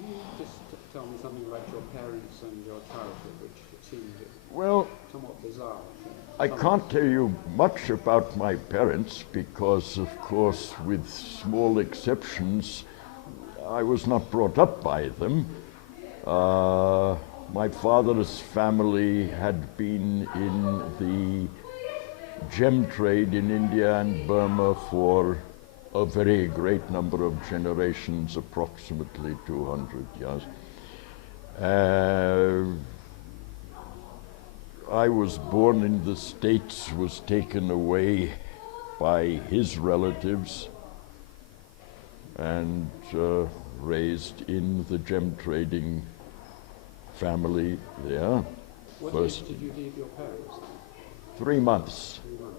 Can you just tell me something about your parents and your childhood, which seems Well, somewhat bizarre? I can't tell you much about my parents because, of course, with small exceptions, I was not brought up by them. My father's family had been in the gem trade in India and Burma for a very great number of generations, approximately 200 years. I was born in the States, was taken away by his relatives and raised in the gem trading family there. What age did you leave your parents? 3 months. 3 months.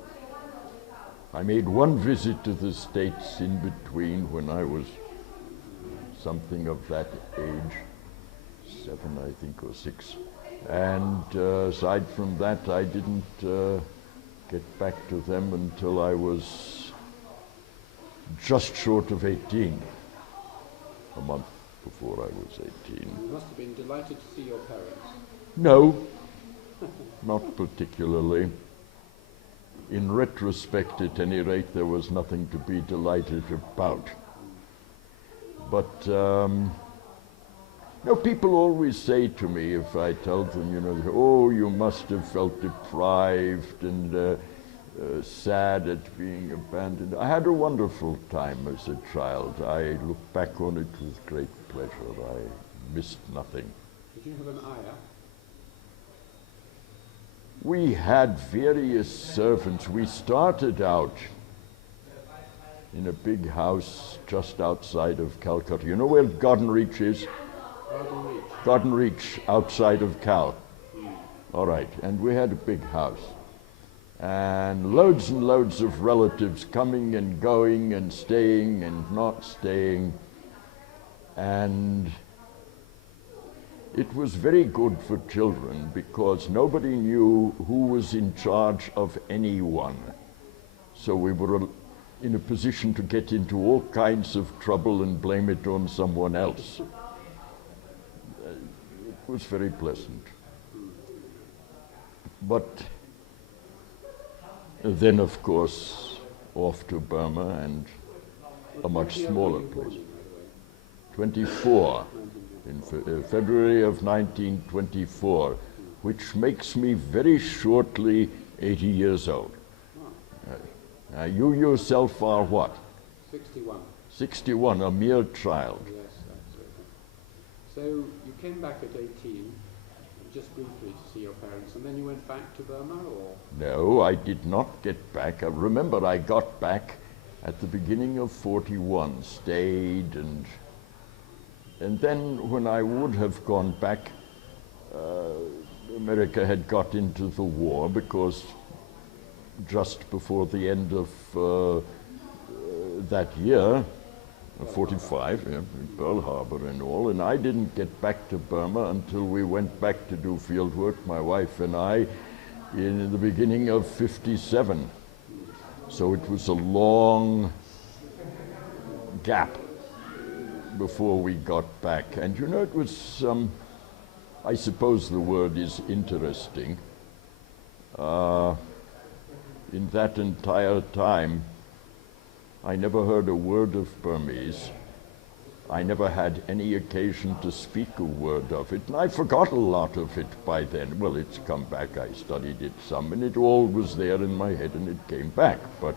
I made one visit to the States in between when I was something of that age, 7, I think, or 6. And aside from that, I didn't get back to them until I was just short of 18, a month before I was 18. You must have been delighted to see your parents. No, not particularly. In retrospect, at any rate, there was nothing to be delighted about. But people always say to me, if I tell them, oh, you must have felt deprived and sad at being abandoned. I had a wonderful time as a child. I look back on it with great pleasure. I missed nothing. Did you have an ayah? We had various servants. We started out in a big house just outside of Calcutta. You know where Garden Reach is? Garden Reach. Garden Reach, outside of Cal. All right, and we had a big house. And loads of relatives coming and going and staying and not staying. And it was very good for children because nobody knew who was in charge of anyone. So we were in a position to get into all kinds of trouble and blame it on someone else. It was very pleasant. But then, of course, off to Burma and a much smaller place. 24, in February of 1924, which makes me very shortly 80 years old. You yourself are what? 61. 61, a mere child. Yes, absolutely. So you came back at 18, just briefly to see your parents, and then you went back to Burma, or? No, I did not get back. I remember I got back at the beginning of 41, stayed, and then when I would have gone back, America had got into the war because just before the end of that year, 45, in Pearl Harbor and all, and I didn't get back to Burma until we went back to do field work, my wife and I, in the beginning of 57. So it was a long gap before we got back. And it was, I suppose the word is interesting. In that entire time, I never heard a word of Burmese. I never had any occasion to speak a word of it, and I forgot a lot of it by then. Well, it's come back. I studied it some, and it all was there in my head, and it came back. But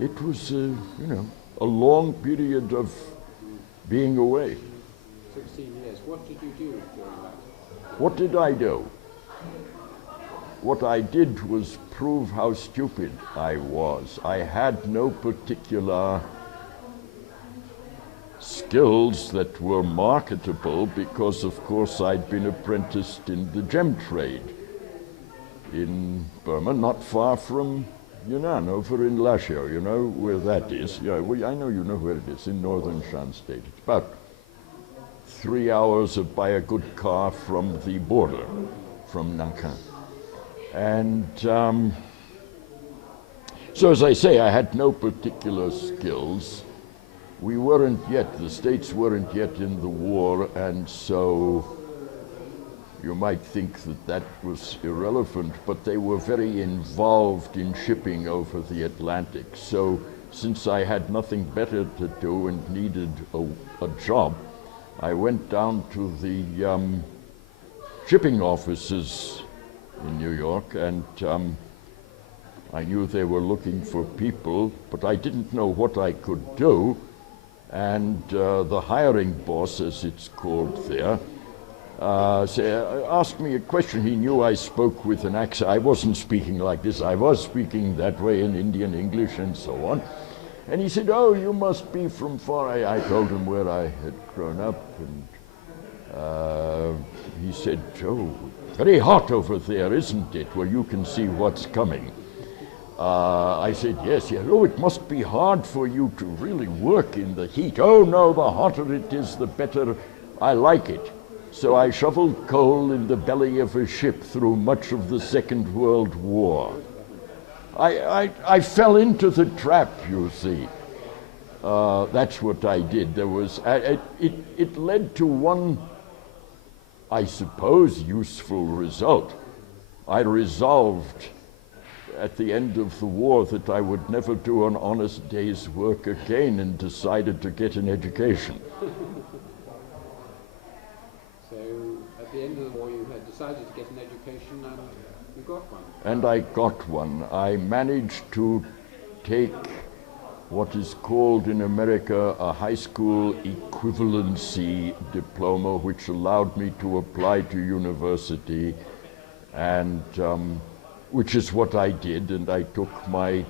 it was, a long period of being away. 16 years. What did you do during that? What did I do? What I did was prove how stupid I was. I had no particular skills that were marketable because, of course, I'd been apprenticed in the gem trade in Burma, not far from Yunnan, over in Lashio, you know where that is. Yeah, I know you know where it is, in northern Shan State. It's about 3 hours by a good car from the border, from Nankin. And so, as I say, I had no particular skills. we weren't yet, the States weren't yet in the war, and so you might think that that was irrelevant, but they were very involved in shipping over the Atlantic. So since I had nothing better to do and needed a job, I went down to the shipping offices in New York, and I knew they were looking for people, but I didn't know what I could do. And the hiring boss, as it's called there, asked me a question. He knew I spoke with an accent. I wasn't speaking like this. I was speaking that way in Indian English and so on. And he said, "Oh, you must be from far." I told him where I had grown up, and he said, "Oh, very hot over there, isn't it? Well, you can see what's coming." I said, yes. "Oh, it must be hard for you to really work in the heat." "Oh, no, the hotter it is, the better I like it." So I shoveled coal in the belly of a ship through much of the Second World War. I fell into the trap, you see. That's what I did. There was, it led to one, I suppose, useful result. I resolved at the end of the war that I would never do an honest day's work again, and decided to get an education. So at the end of the war you had decided to get an education, and you got one. And I got one. I managed to take what is called in America a high school equivalency diploma, which allowed me to apply to university, and which is what I did. And I took my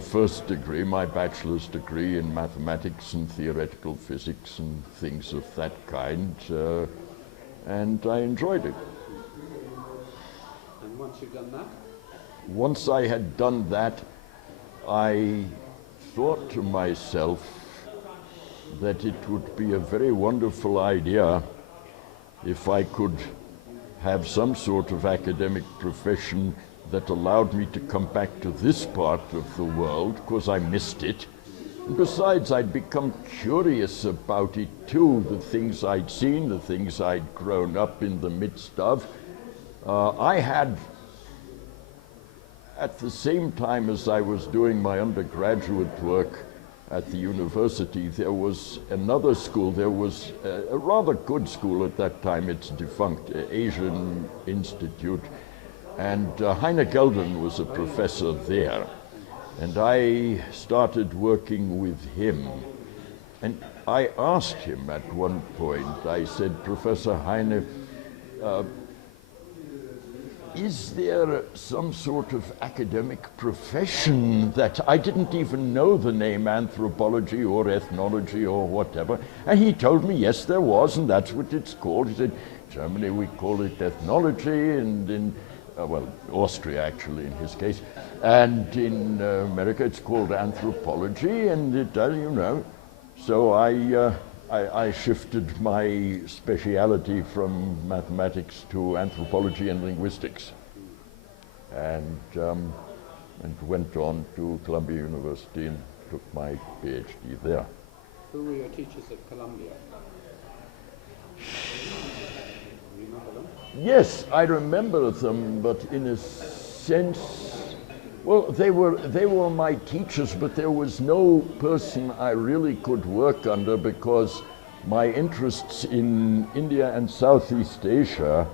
first degree, my bachelor's degree in mathematics and theoretical physics and things of that kind, and I enjoyed it. And once you've done that? Once I had done that, I thought to myself that it would be a very wonderful idea if I could have some sort of academic profession that allowed me to come back to this part of the world, because I missed it. And besides, I'd become curious about it too, the things I'd seen, the things I'd grown up in the midst of. I had, at the same time as I was doing my undergraduate work at the university, there was another school. There was a rather good school at that time. It's defunct, Asian Institute. And Heine Gelden was a professor there. And I started working with him. And I asked him at one point, I said, "Professor Heine, is there some sort of academic profession that," I didn't even know the name anthropology or ethnology or whatever, and he told me yes there was, and that's what it's called. He said, "Germany we call it ethnology, and in well, Austria actually in his case, and in America it's called anthropology, and it does, you know." So I shifted my speciality from mathematics to anthropology and linguistics, and went on to Columbia University and took my PhD there. Who were your teachers at Columbia? Do you remember them? Yes, I remember them, but in a sense, well, they were my teachers, but there was no person I really could work under, because my interests in India and Southeast Asia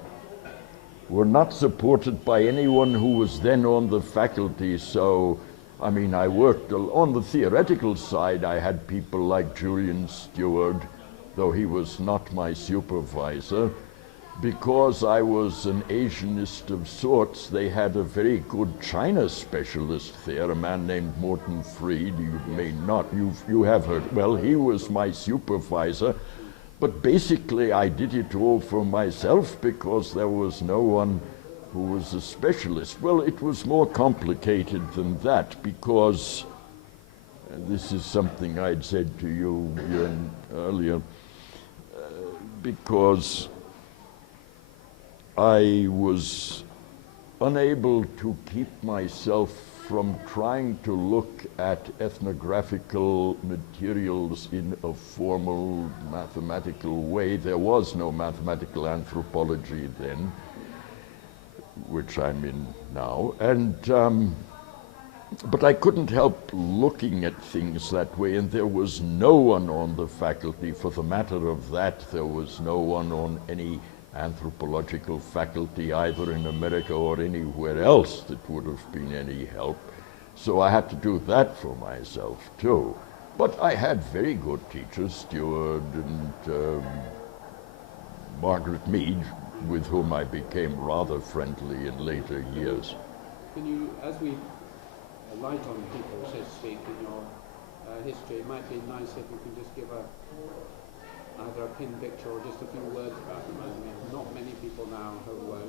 were not supported by anyone who was then on the faculty. So, I mean, I worked on the theoretical side. I had people like Julian Steward, though he was not my supervisor. Because I was an Asianist of sorts, they had a very good China specialist there, a man named Morton Freed. You may not, you have heard. Well, he was my supervisor, but basically I did it all for myself because there was no one who was a specialist. Well, it was more complicated than that, because, and this is something I'd said to you, Yunnan, earlier, because I was unable to keep myself from trying to look at ethnographical materials in a formal mathematical way. There was no mathematical anthropology then, which I'm in now, and but I couldn't help looking at things that way, and there was no one on the faculty. For the matter of that, there was no one on any anthropological faculty either in America or anywhere else that would have been any help. So I had to do that for myself too. But I had very good teachers, Steward and Margaret Mead, with whom I became rather friendly in later years. Can you, as we light on people, so to speak, in your history, it might be nice if you can just give either a pin picture or just a few words about them. I mean, not many people now have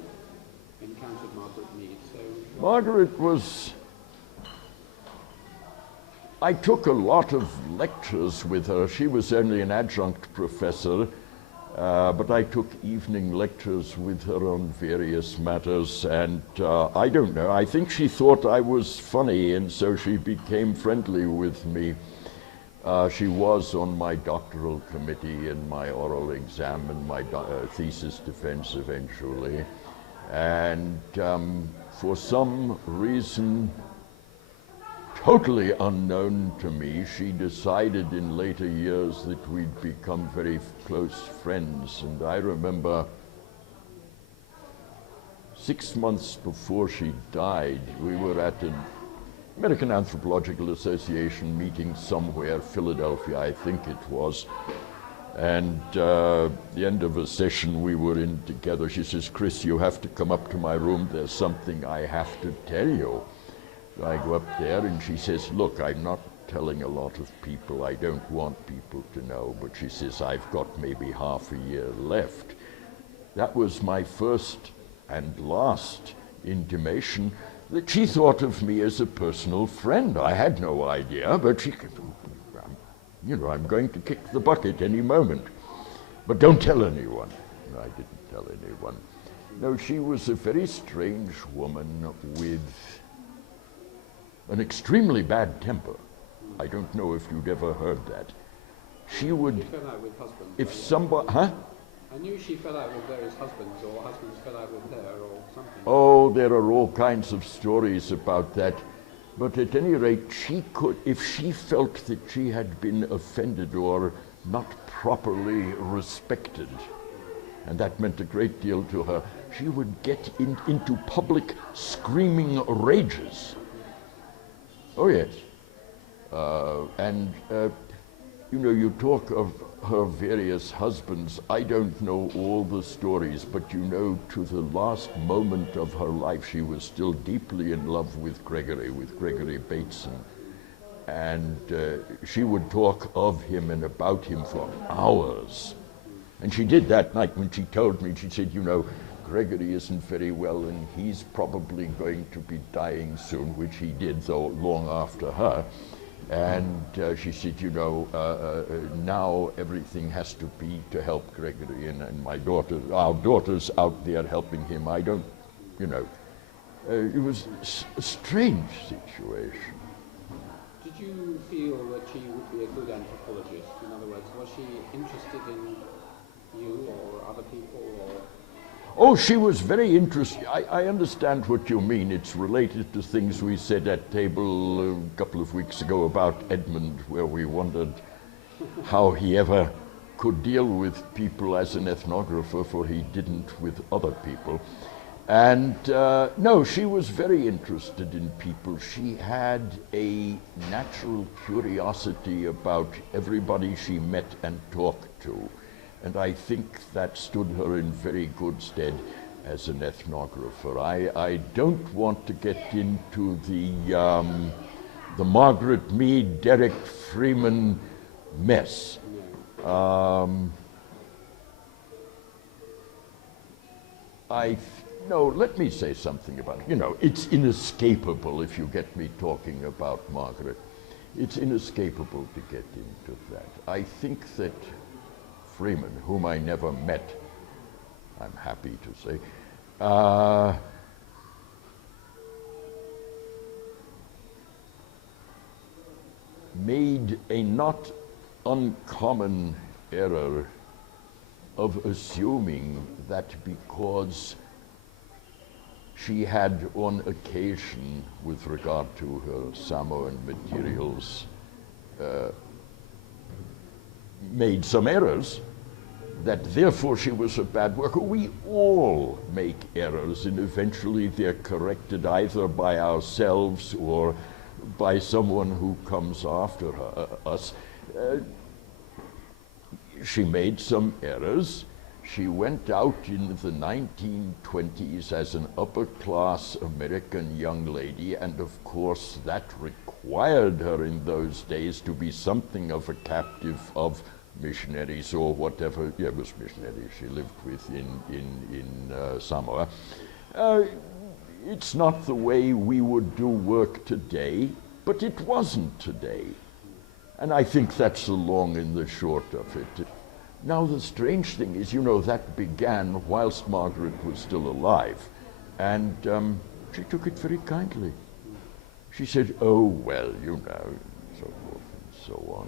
encountered Margaret Mead. So Margaret was... I took a lot of lectures with her. She was only an adjunct professor, but I took evening lectures with her on various matters, and I don't know, I think she thought I was funny, and so she became friendly with me. She was on my doctoral committee and my oral exam and my thesis defense eventually. And for some reason totally unknown to me, she decided in later years that we'd become very close friends. And I remember 6 months before she died, we were at an American Anthropological Association meeting somewhere, Philadelphia, I think it was. And the end of a session we were in together, she says, "Kris, you have to come up to my room. There's something I have to tell you." So I go up there and she says, "Look, I'm not telling a lot of people. I don't want people to know." But she says, "I've got maybe half a year left." That was my first and last intimation that she thought of me as a personal friend. I had no idea, but she could, you know, I'm going to kick the bucket any moment. But don't tell anyone. No, I didn't tell anyone. No, she was a very strange woman with an extremely bad temper. I don't know if you'd ever heard that. She would, she fell out with husbands, if somebody, huh? I knew she fell out with various husbands, or husbands fell out with her, or something. Oh, there are all kinds of stories about that. But at any rate, she could, if she felt that she had been offended or not properly respected, and that meant a great deal to her, she would get into public screaming rages. Oh yes. You know, you talk of her various husbands. I don't know all the stories, but you know, to the last moment of her life, she was still deeply in love with Gregory Bateson. And she would talk of him and about him for hours. And she did that night when she told me, she said, "You know, Gregory isn't very well and he's probably going to be dying soon," which he did, though long after her. And she said, "You know, now everything has to be to help Gregory, and our daughter's out there helping him. I don't, you know." It was a strange situation. Did you feel that she would be a good anthropologist? In other words, was she interested in you or other people, or? Oh, she was very interested. I understand what you mean. It's related to things we said at table a couple of weeks ago about Edmund, where we wondered how he ever could deal with people as an ethnographer, for he didn't with other people. And no, she was very interested in people. She had a natural curiosity about everybody she met and talked to. And I think that stood her in very good stead as an ethnographer. I don't want to get into the Margaret Mead, Derek Freeman mess. No, let me say something about it. You know, it's inescapable if you get me talking about Margaret. It's inescapable to get into that. I think that Freeman, whom I never met, I'm happy to say, made a not uncommon error of assuming that because she had on occasion, with regard to her Samoan materials, made some errors, that therefore she was a bad worker. We all make errors, and eventually they're corrected either by ourselves or by someone who comes after us. She made some errors. She went out in the 1920s as an upper-class American young lady, and of course that required her in those days to be something of a captive of missionaries or whatever. Yeah, it was missionaries she lived with in Samoa. It's not the way we would do work today, but it wasn't today. And I think that's the long and the short of it. Now, the strange thing is, you know, that began whilst Margaret was still alive, and she took it very kindly. She said, oh, well, you know, so forth and so on.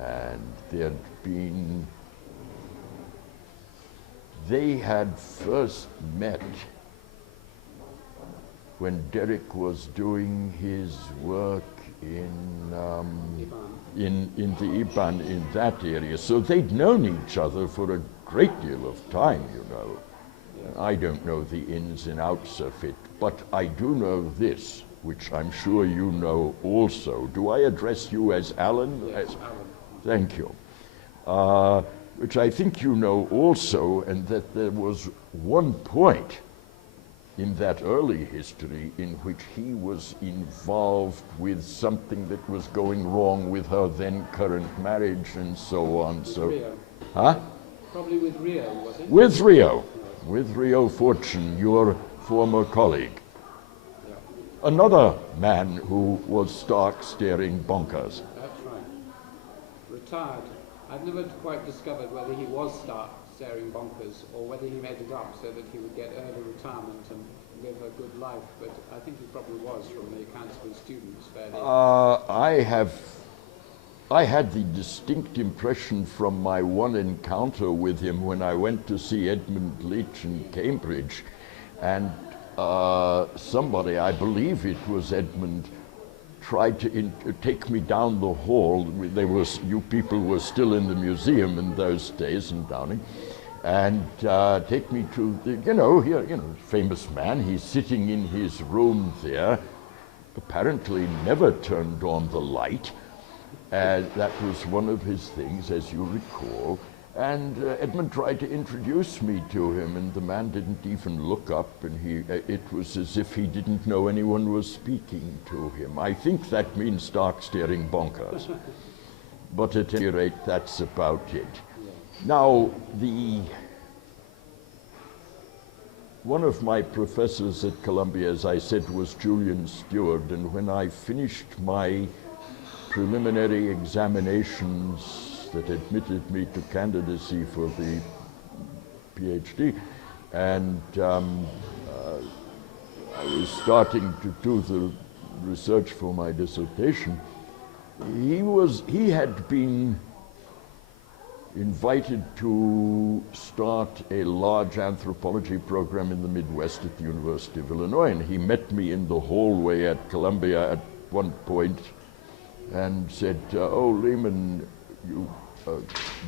And there'd been, they had first met when Derek was doing his work in the Iban, in that area. So they'd known each other for a great deal of time, you know. Yeah. I don't know the ins and outs of it, but I do know this, which I'm sure you know also. Do I address you as Alan? Yes, Alan. Thank you. Which I think you know also, and that there was one point in that early history in which he was involved with something that was going wrong with her then current marriage and so on. With so, Rio. Huh? Probably with Rio, was it? With Rio. With Rio Fortune, your former colleague. Yeah. Another man who was stark staring bonkers. That's right. Retired. I've never quite discovered whether he was stark staring bonkers or whether he made it up so that he would get early retirement and live a good life, but I think he probably was, from the accounts of his students, fairly. I had the distinct impression from my one encounter with him when I went to see Edmund Leach in Cambridge, and somebody, I believe it was Edmund, tried to take me down the hall. You people were still in the museum in those days in Downing, and take me to the, famous man. He's sitting in his room there, apparently never turned on the light. That was one of his things, as you recall. And Edmund tried to introduce me to him, and the man didn't even look up, and it was as if he didn't know anyone was speaking to him. I think that means stark staring bonkers. But at any rate, that's about it. Now, one of my professors at Columbia, as I said, was Julian Steward, and when I finished my preliminary examinations that admitted me to candidacy for the PhD, and I was starting to do the research for my dissertation, he had been invited to start a large anthropology program in the Midwest at the University of Illinois, and he met me in the hallway at Columbia at one point and said, oh, Lehman, you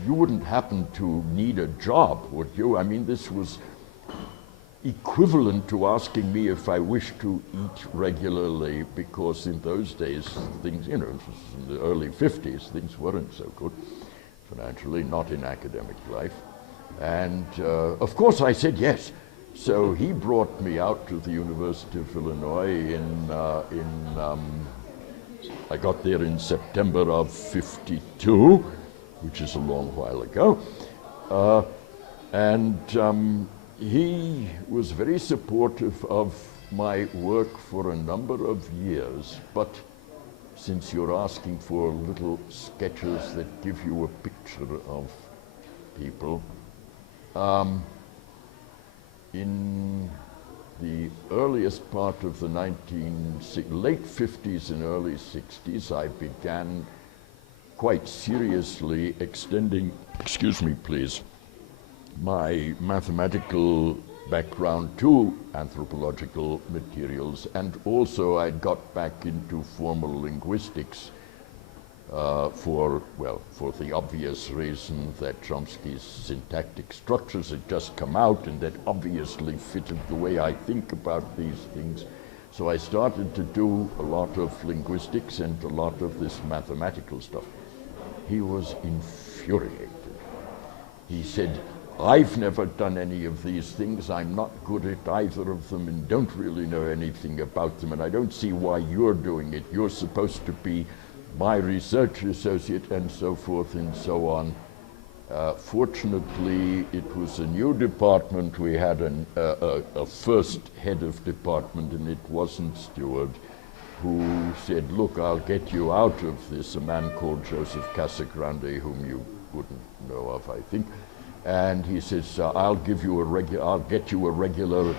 wouldn't happen to need a job, would you? I mean, this was equivalent to asking me if I wished to eat regularly, because in those days, things, it was in the early 50s, things weren't so good financially, not in academic life. And of course I said yes. So he brought me out to the University of Illinois I got there in September of '52, which is a long while ago. He was very supportive of my work for a number of years, but since you're asking for little sketches that give you a picture of people, in the earliest part of the late 50s and early 60s, I began quite seriously extending, excuse me please, my mathematical background to anthropological materials, and also I got back into formal linguistics for the obvious reason that Chomsky's syntactic structures had just come out and that obviously fitted the way I think about these things. So I started to do a lot of linguistics and a lot of this mathematical stuff. He was infuriated. He said, I've never done any of these things, I'm not good at either of them and don't really know anything about them, and I don't see why you're doing it. You're supposed to be my research associate, and so forth and so on. Fortunately, it was a new department. We had a first head of department, and it wasn't Steward, who said, look, I'll get you out of this, a man called Joseph Casagrande, whom you wouldn't know of, I think. And he says, I'll get you a regular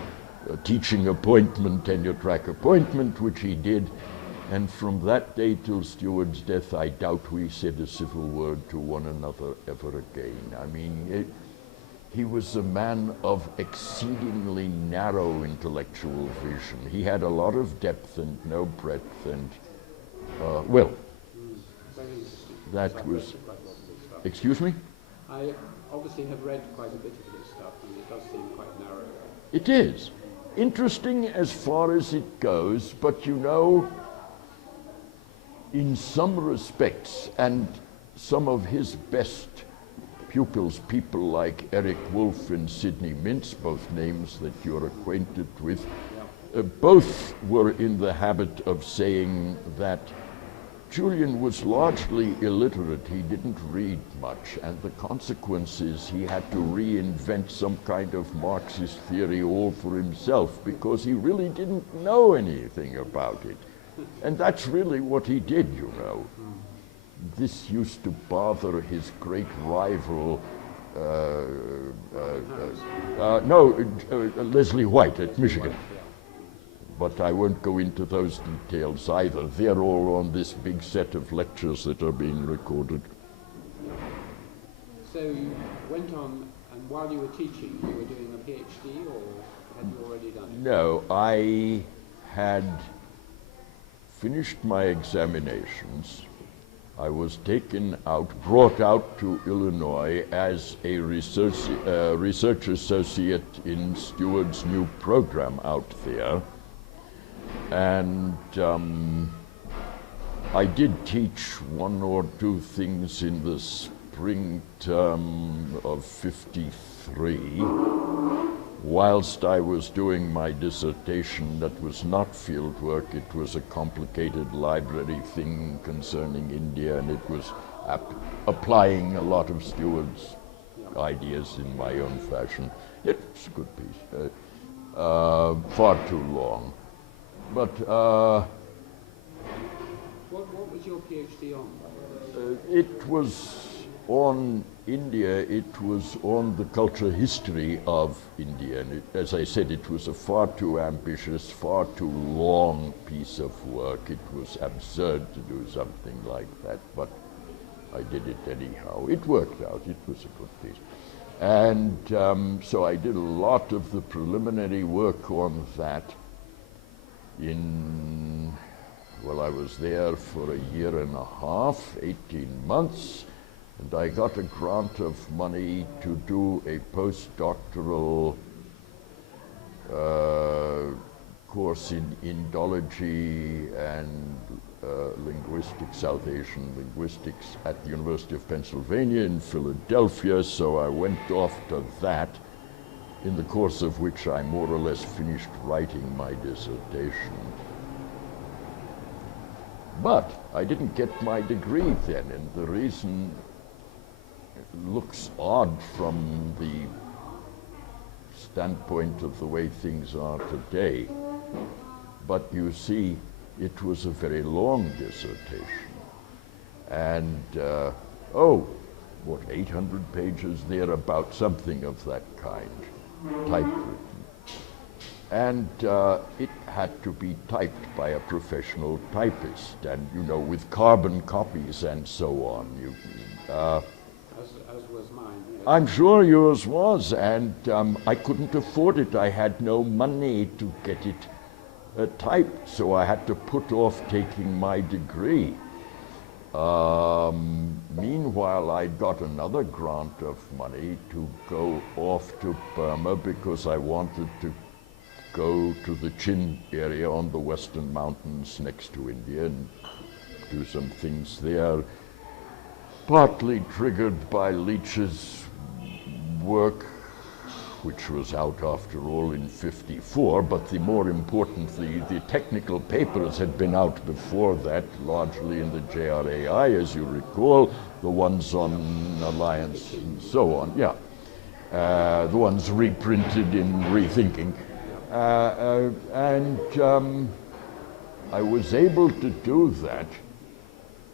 teaching appointment, tenure track appointment, which he did. And from that day till Steward's death, I doubt we said a civil word to one another ever again. I mean, he was a man of exceedingly narrow intellectual vision. He had a lot of depth and no breadth, and, that was, excuse me? I obviously have read quite a bit of this stuff, and it does seem quite narrow. It is. Interesting as far as it goes, but you know, in some respects, and some of his best pupils, people like Eric Wolf and Sidney Mintz, both names that you're acquainted with, both were in the habit of saying that Julian was largely illiterate. He didn't read much, and the consequence is he had to reinvent some kind of Marxist theory all for himself because he really didn't know anything about it. And that's really what he did, you know. This used to bother his great rival, Leslie White at Michigan. But I won't go into those details either. They're all on this big set of lectures that are being recorded. So you went on, and while you were teaching, you were doing a PhD, or had you already done it? No, I had finished my examinations. I was brought out to Illinois as a research associate in Steward's new program out there. And I did teach one or two things in the spring term of '53, whilst I was doing my dissertation that was not field work. It was a complicated library thing concerning India, and it was applying a lot of Steward's ideas in my own fashion. It's a good piece, far too long. But what was your PhD on? It was on India. It was on the cultural history of India, and as I said, it was a far too ambitious, far too long piece of work. It was absurd to do something like that, but I did it anyhow. It worked out. It was a good piece. And so I did a lot of the preliminary work on that. I was there for a year and a half, 18 months, and I got a grant of money to do a postdoctoral course in Indology and linguistics, South Asian linguistics at the University of Pennsylvania in Philadelphia, so I went off to that, in the course of which I more or less finished writing my dissertation. But I didn't get my degree then, and the reason looks odd from the standpoint of the way things are today. But you see, it was a very long dissertation. And, 800 pages thereabout, something of that kind, typewritten. And it had to be typed by a professional typist, and you know, with carbon copies and so on. As was mine. Yes. I'm sure yours was, and I couldn't afford it. I had no money to get it typed, so I had to put off taking my degree. Meanwhile, I got another grant of money to go off to Burma because I wanted to go to the Chin area on the western mountains next to India and do some things there, partly triggered by Leach's work, which was out after all in '54, but the more important, the technical papers had been out before that, largely in the JRAI, as you recall, the ones on Alliance and so on, yeah. The ones reprinted in Rethinking. I was able to do that.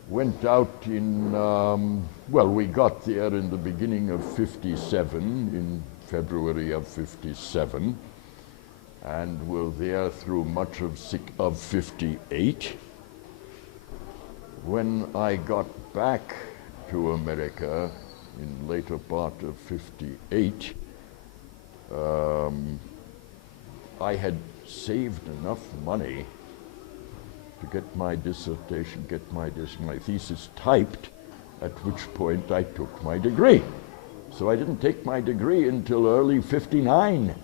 Went out in, well, we got there in the beginning of '57, in February of '57, and were there through much of '58. When I got back to America in later part of '58, I had saved enough money to get my dissertation, get my thesis typed, at which point I took my degree. So I didn't take my degree until early '59,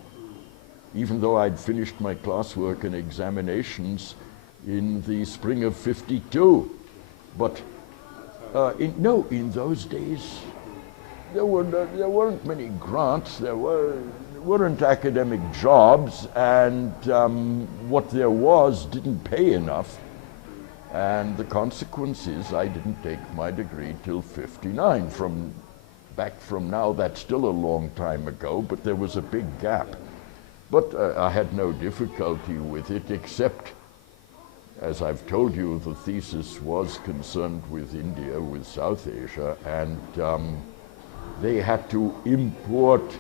even though I'd finished my classwork and examinations in the spring of '52. But in those days, there weren't many grants, there weren't academic jobs, and what there was didn't pay enough. And the consequence is I didn't take my degree till '59. Back from now, that's still a long time ago, but there was a big gap. But I had no difficulty with it, except, as I've told you, the thesis was concerned with India, with South Asia, and they had to import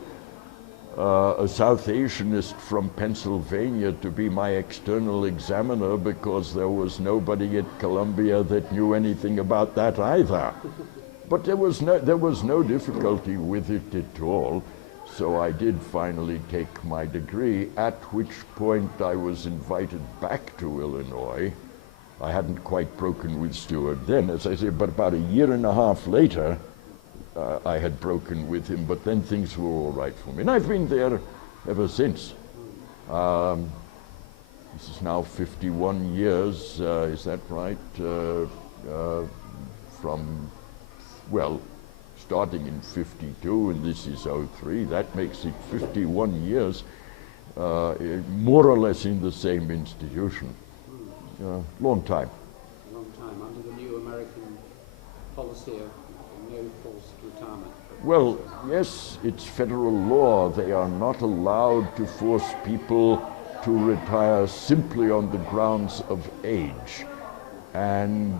a South Asianist from Pennsylvania to be my external examiner because there was nobody at Columbia that knew anything about that either. But there was no difficulty with it at all. So I did finally take my degree, at which point I was invited back to Illinois. I hadn't quite broken with Steward then, as I say, but about a year and a half later, I had broken with him, but then things were all right for me. And I've been there ever since. This is now 51 years, is that right? From, well, starting in '52, and this is '03, that makes it 51 years, more or less in the same institution. Long time. A long time, under the new American policy of no forced retirement. Well, yes, it's federal law. They are not allowed to force people to retire simply on the grounds of age. And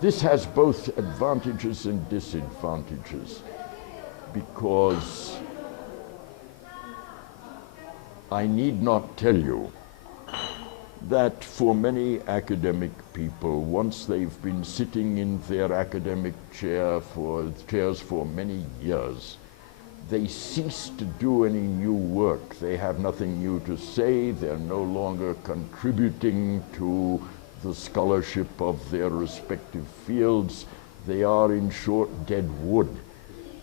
this has both advantages and disadvantages, because I need not tell you that for many academic people, once they've been sitting in their academic chairs for many years, they cease to do any new work. They have nothing new to say. They're no longer contributing to the scholarship of their respective fields. They are, in short, dead wood,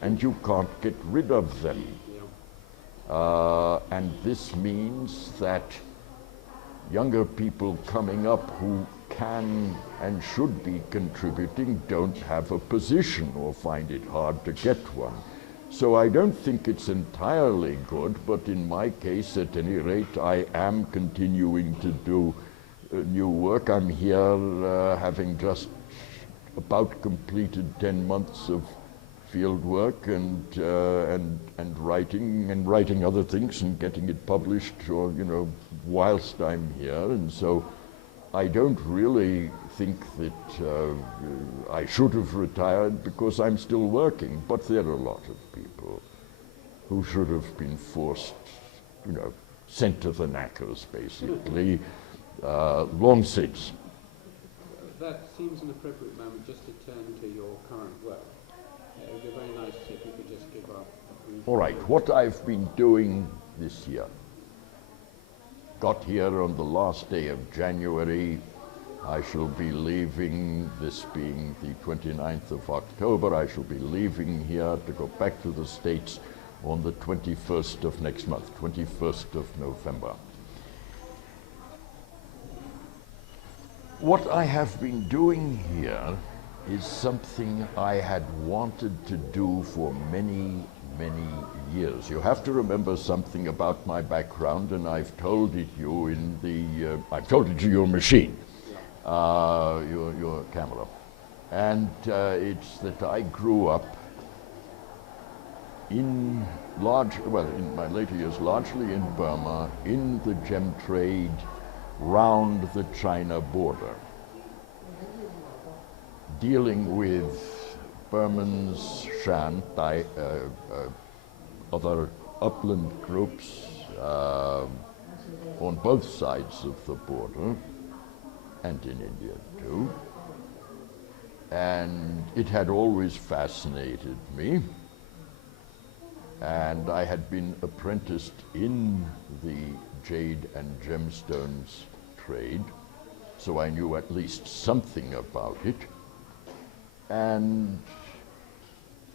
and you can't get rid of them. And this means that younger people coming up who can and should be contributing don't have a position or find it hard to get one. So I don't think it's entirely good, but in my case, at any rate, I am continuing to do new work. I'm here having just about completed 10 months of field work and writing other things and getting it published, or whilst I'm here. And so I don't really think that I should have retired because I'm still working, but there are a lot of people who should have been forced, sent to the knackers, basically, long since. That seems an appropriate moment just to turn to your current work. It would be very nice if you could just give a brief. All right, what I've been doing this year. Got here on the last day of January. I shall be leaving, this being the 29th of October, I shall be leaving here to go back to the States on the 21st of next month, 21st of November. What I have been doing here is something I had wanted to do for many, many years. You have to remember something about my background, and I've told it you in the, I've told it to your machine. Your camera. And it's that I grew up in my later years, largely in Burma, in the gem trade round the China border, dealing with Burmans, Shan, other upland groups on both sides of the border, and in India too. And it had always fascinated me. And I had been apprenticed in the jade and gemstones trade, so I knew at least something about it. And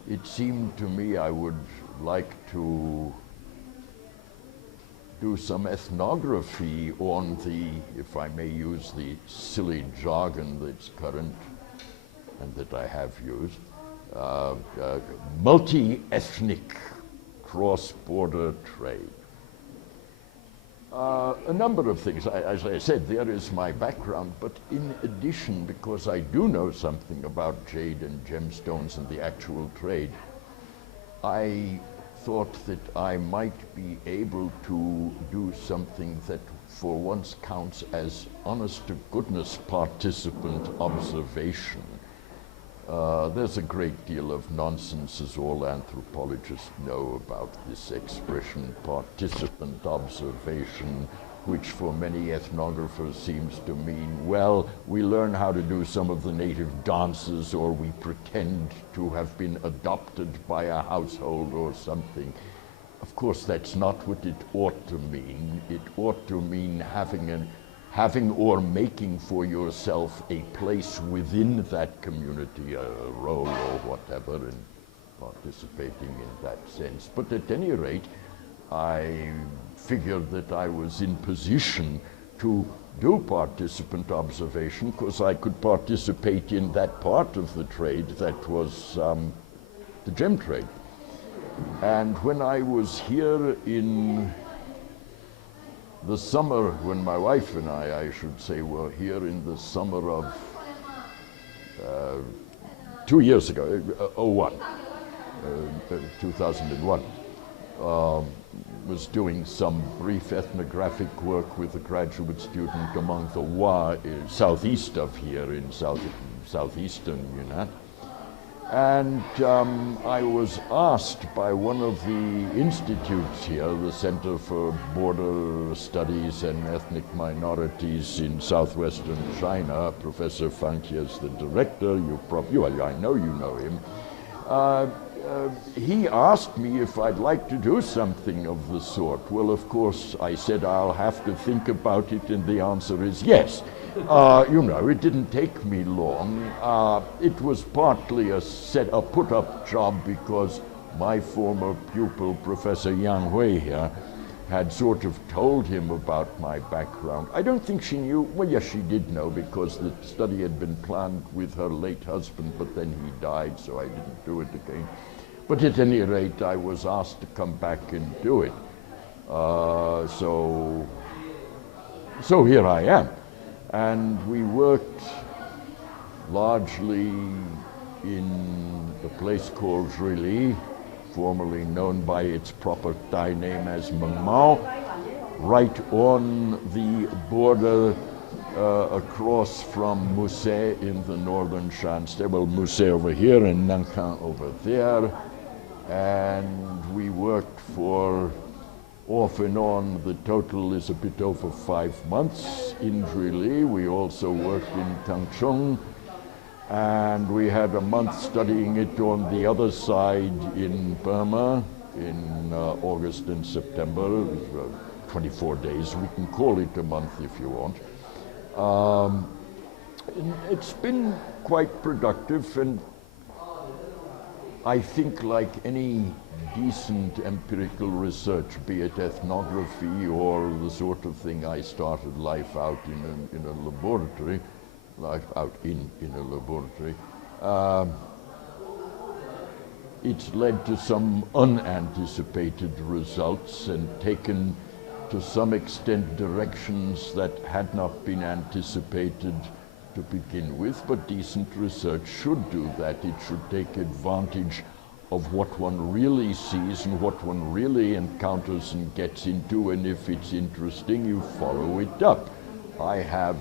it seemed to me I would like to do some ethnography on the, if I may use the silly jargon that's current and that I have used, multi-ethnic cross-border trade. A number of things. As I said, there is my background, but in addition, because I do know something about jade and gemstones and the actual trade, I thought that I might be able to do something that for once counts as honest-to-goodness participant observation. There's a great deal of nonsense, as all anthropologists know, about this expression, participant observation, which for many ethnographers seems to mean, well, we learn how to do some of the native dances, or we pretend to have been adopted by a household or something. Of course, that's not what it ought to mean. It ought to mean having or making for yourself a place within that community, a role or whatever, and participating in that sense. But at any rate, I figured that I was in position to do participant observation because I could participate in that part of the trade that was the gem trade. And when I was here in the summer, when my wife and I should say, were here in the summer of 2 years ago, 2001, was doing some brief ethnographic work with a graduate student among the Wa southeast of here in southeastern Yunnan. And I was asked by one of the institutes here, the Center for Border Studies and Ethnic Minorities in southwestern China, Professor Fang Jie is the director, I know you know him. He asked me if I'd like to do something of the sort. Well, of course, I said I'll have to think about it, and the answer is yes. It didn't take me long. It was partly a put-up job because my former pupil, Professor Yang Hui here, had sort of told him about my background. I don't think she knew. Well, yes, she did know because the study had been planned with her late husband, but then he died, so I didn't do it again. But at any rate, I was asked to come back and do it. So here I am. And we worked largely in a place called Zhuili, formerly known by its proper Thai name as Mengmao, right on the border across from Muse in the northern Shan State. Well, Muse over here and Nankan over there. And we worked for off and on, the total is a bit over 5 months in Julie. We also worked in Tangchung, and we had a month studying it on the other side in Burma in August and September. It was 24 days. We can call it a month if you want. It's been quite productive, and I think, like any decent empirical research, be it ethnography or the sort of thing I started life out in a laboratory, it's led to some unanticipated results and taken to some extent directions that had not been anticipated to begin with, but decent research should do that. It should take advantage of what one really sees and what one really encounters and gets into, and if it's interesting, you follow it up. I have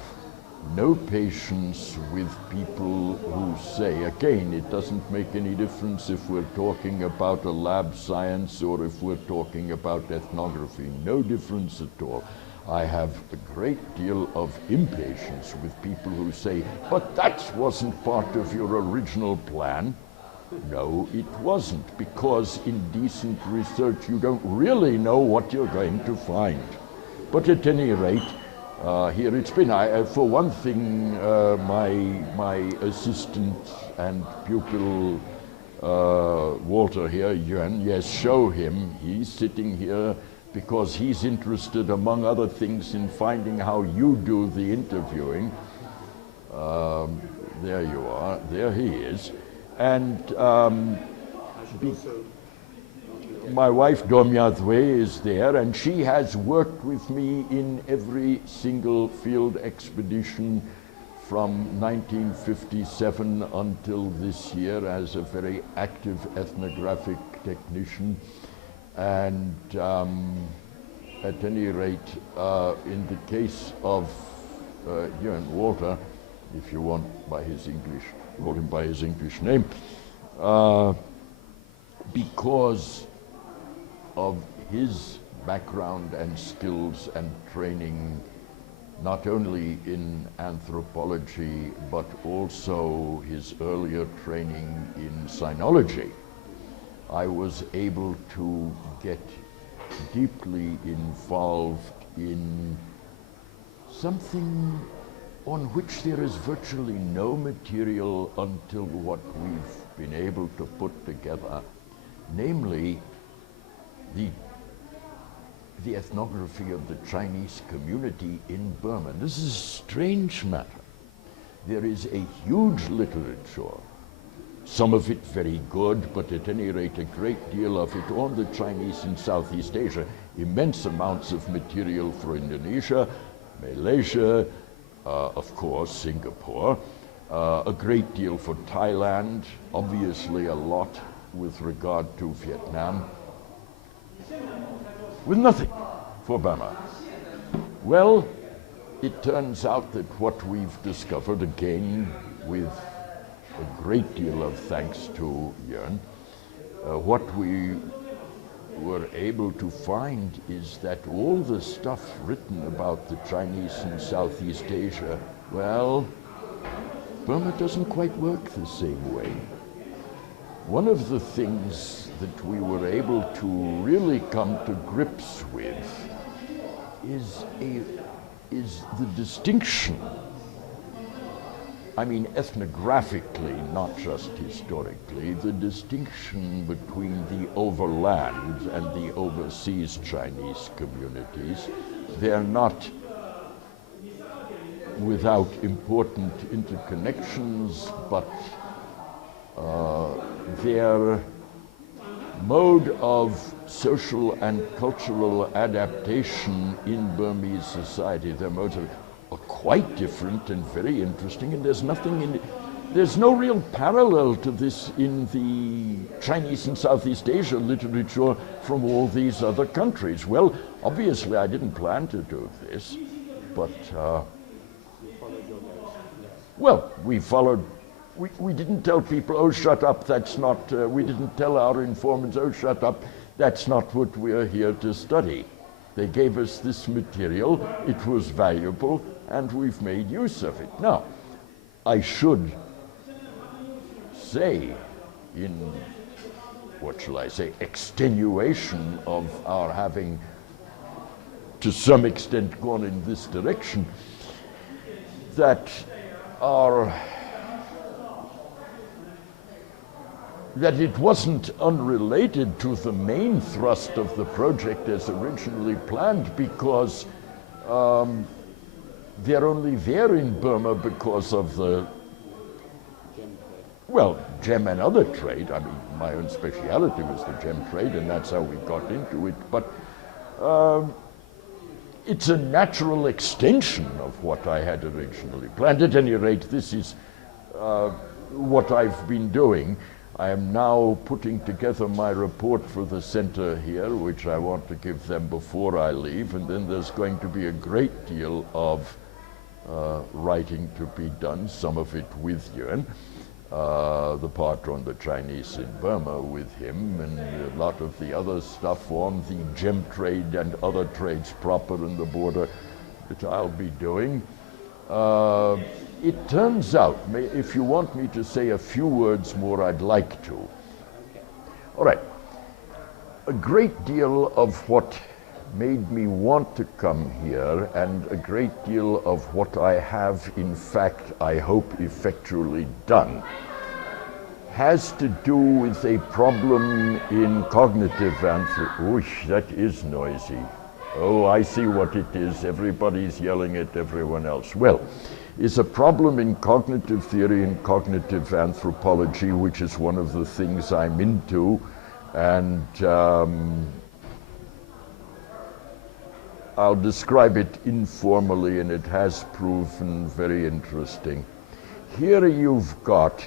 no patience with people who say, again, it doesn't make any difference if we're talking about a lab science or if we're talking about ethnography, no difference at all. I have a great deal of impatience with people who say, but that wasn't part of your original plan. No, it wasn't, because in decent research you don't really know what you're going to find. But at any rate, here it's been. For one thing, my assistant and pupil, Walter here, Yunnan, yes, show him. He's sitting here because he's interested, among other things, in finding how you do the interviewing. There you are. There he is. And my wife Domya Dwe is there, and she has worked with me in every single field expedition from 1957 until this year as a very active ethnographic technician. And at any rate, in the case of Yunnan Walter, if you want by his English, call him by his English name, because of his background and skills and training, not only in anthropology, but also his earlier training in sinology, I was able to get deeply involved in something on which there is virtually no material until what we've been able to put together, namely the ethnography of the Chinese community in Burma. This is a strange matter. There is a huge literature, some of it very good, but at any rate a great deal of it on the Chinese in Southeast Asia, immense amounts of material for Indonesia, Malaysia, of course Singapore, a great deal for Thailand, obviously a lot with regard to Vietnam, with nothing for Burma. Well, it turns out that what we've discovered, again with a great deal of thanks to Yunnan, what we were able to find is that all the stuff written about the Chinese in Southeast Asia, well, Burma doesn't quite work the same way. One of the things that we were able to really come to grips with is the distinction, I mean ethnographically, not just historically, the distinction between the overland and the overseas Chinese communities. They're not without important interconnections, but their mode of social and cultural adaptation in Burmese society, their modes are quite different and very interesting, and there's no real parallel to this in the Chinese and Southeast Asia literature from all these other countries. Well, obviously I didn't plan to do this, but well, we didn't tell people, oh, shut up, that's not, we didn't tell our informants, oh, shut up, that's not what we're here to study. They gave us this material, it was valuable, and we've made use of it. Now, I should say, in, what shall I say, extenuation of our having to some extent gone in this direction, that it wasn't unrelated to the main thrust of the project as originally planned, because they're only there in Burma because of the, well, gem and other trade. I mean, my own speciality was the gem trade, and that's how we got into it. But it's a natural extension of what I had originally planned. At any rate, this is what I've been doing. I am now putting together my report for the center here, which I want to give them before I leave, and then there's going to be a great deal of writing to be done, some of it with Yunnan, the part on the Chinese in Burma with him, and a lot of the other stuff on the gem trade and other trades proper in the border that I'll be doing. It turns out, if you want me to say a few words more, I'd like to. All right. A great deal of what made me want to come here, and a great deal of what I have, in fact, I hope, effectually done, has to do with a problem in cognitive anthropology. That is noisy. Oh, I see what it is. Everybody's yelling at everyone else. Well, it's a problem in cognitive theory and cognitive anthropology, which is one of the things I'm into, and I'll describe it informally, and it has proven very interesting. Here you've got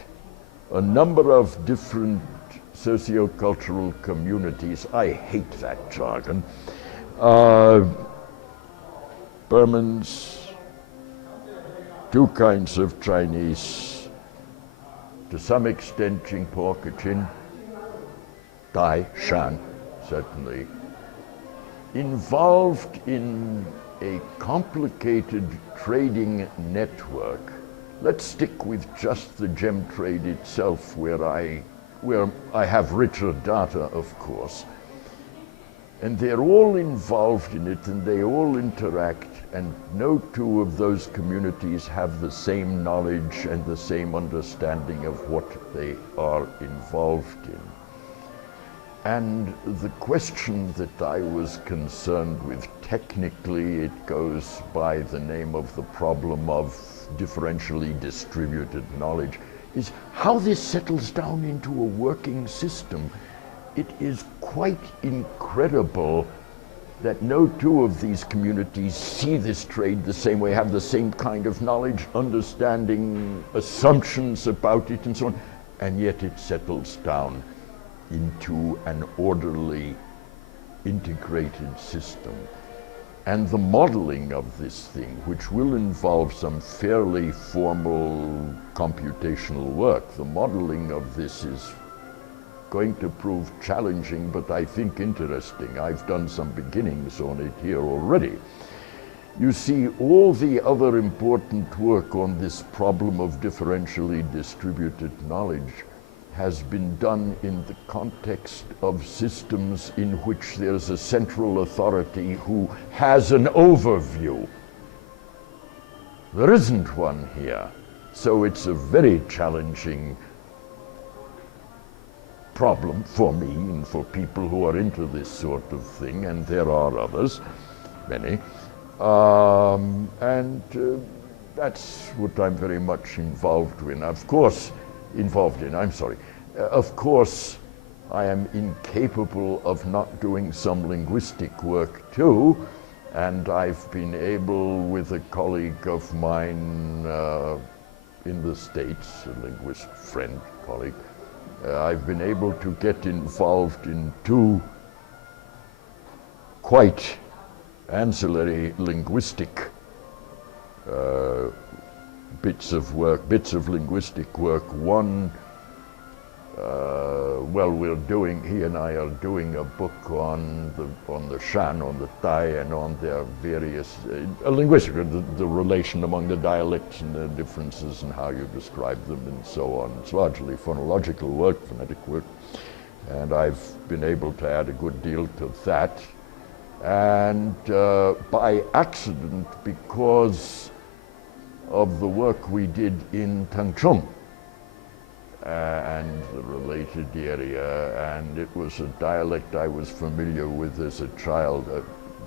a number of different sociocultural communities. I hate that jargon. Burmans, two kinds of Chinese, to some extent Jingpo, Kachin, Dai, Shan, certainly, involved in a complicated trading network. Let's stick with just the gem trade itself, where I have richer data, of course. And they're all involved in it, and they all interact, and no two of those communities have the same knowledge and the same understanding of what they are involved in. And the question that I was concerned with, technically it goes by the name of the problem of differentially distributed knowledge, is how this settles down into a working system. It is quite incredible that no two of these communities see this trade the same way, have the same kind of knowledge, understanding, assumptions about it, and so on, and yet it settles down into an orderly, integrated system. And the modeling of this thing, which will involve some fairly formal computational work, the modeling of this is going to prove challenging, but I think interesting. I've done some beginnings on it here already. You see, all the other important work on this problem of differentially distributed knowledge has been done in the context of systems in which there's a central authority who has an overview. There isn't one here, so it's a very challenging problem for me and for people who are into this sort of thing, and there are others, many, and that's what I'm very much involved in. Of course, of course, I am incapable of not doing some linguistic work too, and I've been able, with a colleague of mine in the States, a linguist friend, colleague, I've been able to get involved in two quite ancillary linguistic bits of linguistic work. One he and I are doing a book on the Shan, on the Tai, and on their various, linguistic, the relation among the dialects and their differences and how you describe them and so on. It's largely phonological work, phonetic work, and I've been able to add a good deal to that. And by accident, because of the work we did in Tangchung, and the related area, and it was a dialect I was familiar with as a child,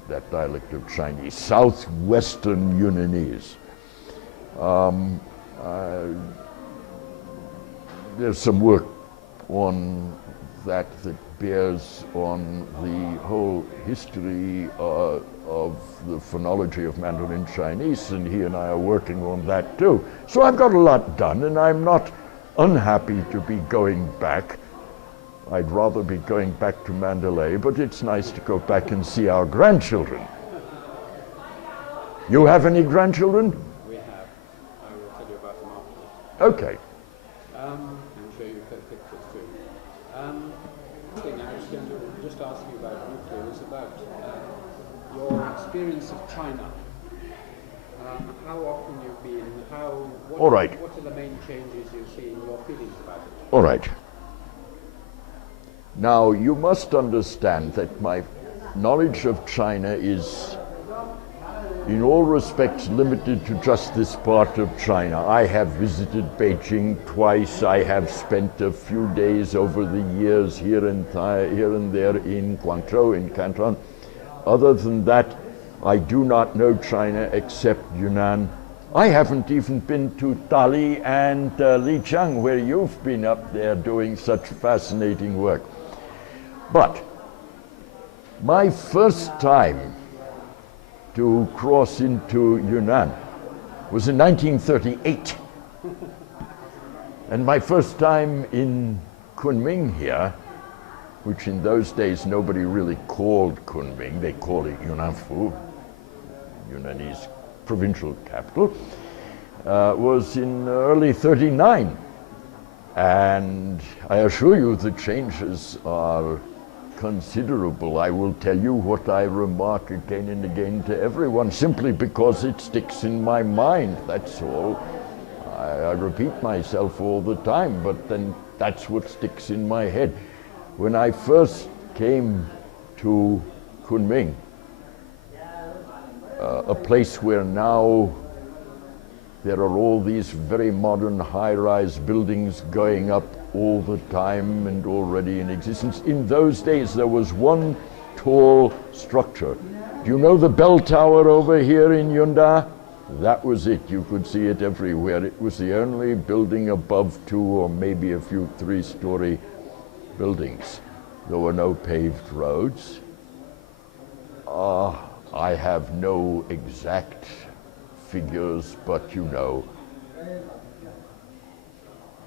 that dialect of Chinese, southwestern Yunnanese. There's some work on that bears on the whole history of the phonology of Mandarin Chinese, and he and I are working on that too. So I've got a lot done, and I'm not unhappy to be going back. I'd rather be going back to Mandalay, but it's nice to go back and see our grandchildren. You have any grandchildren? We have. I will tell you about them afterwards. Okay. And show you pictures too. One thing I was going to just ask you about briefly was about your experience of China. How often you've been, All right. What are the main changes you see in your feelings about it? All right. Now, you must understand that my knowledge of China is, in all respects, limited to just this part of China. I have visited Beijing twice. I have spent a few days over the years here and there in Guangzhou, in Canton. Other than that, I do not know China except Yunnan. I haven't even been to Dali and Lijiang, where you've been up there doing such fascinating work. But my first time to cross into Yunnan was in 1938. And my first time in Kunming here, which in those days nobody really called Kunming, they called it Yunnanfu, Yunnanese provincial capital, was in early 39. And I assure you the changes are considerable. I will tell you what I remark again and again to everyone, simply because it sticks in my mind, that's all. I repeat myself all the time, but then that's what sticks in my head. When I first came to Kunming, a place where now there are all these very modern high-rise buildings going up all the time and already in existence. In those days, there was one tall structure. Do you know the bell tower over here in Yunda? That was it. You could see it everywhere. It was the only building above 2 or maybe a few 3-story buildings. There were no paved roads. I have no exact figures, but you know,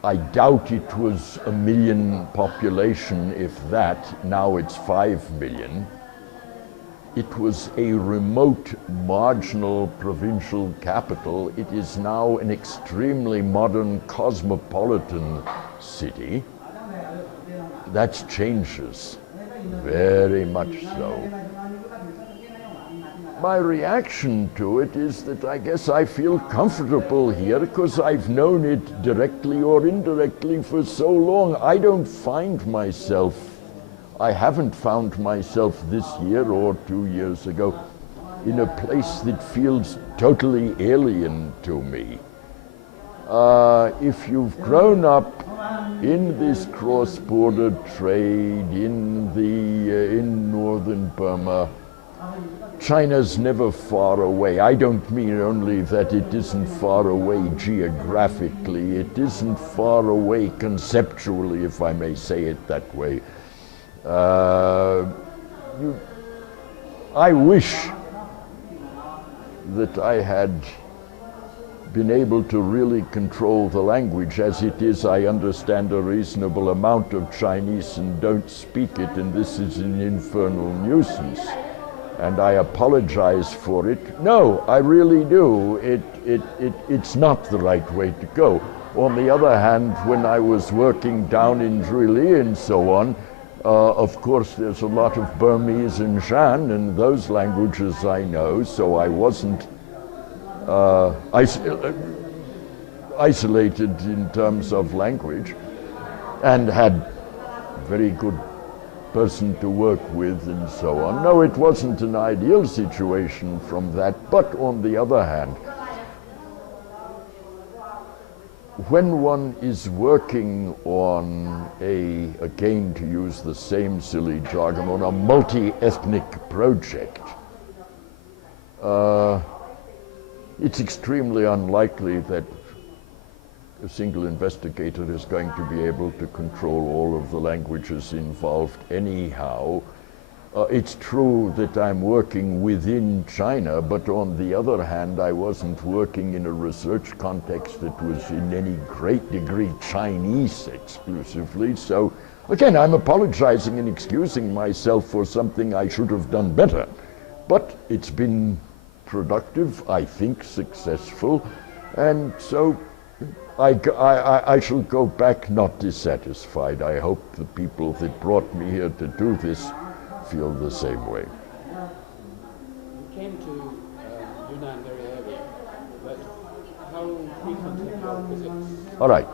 I doubt it was 1 million population, if that. Now it's 5 million. It was a remote, marginal provincial capital. It is now an extremely modern, cosmopolitan city. That changes, very much so. My reaction to it is that I guess I feel comfortable here because I've known it directly or indirectly for so long. I haven't found myself this year or 2 years ago in a place that feels totally alien to me. If you've grown up in this cross-border trade in northern Burma, China's never far away. I don't mean only that it isn't far away geographically, it isn't far away conceptually, if I may say it that way. I wish that I had been able to really control the language. As it is, I understand a reasonable amount of Chinese and don't speak it, and this is an infernal nuisance. And I apologize for it. No, I really do. It's not the right way to go. On the other hand, when I was working down in Julian and so on, of course there's a lot of Burmese and Shan, and those languages I know, so I wasn't isolated in terms of language, and had very good person to work with and so on. No, it wasn't an ideal situation from that, but on the other hand, when one is working on again to use the same silly jargon, on a multi-ethnic project, it's extremely unlikely that a single investigator is going to be able to control all of the languages involved anyhow. It's true that I'm working within China, but on the other hand, I wasn't working in a research context that was in any great degree Chinese exclusively. So again, I'm apologizing and excusing myself for something I should have done better. But it's been productive, I think successful, and so I shall go back not dissatisfied. I hope the people that brought me here to do this feel the same way. You came to Yunnan very early, but how frequent have your visits All right.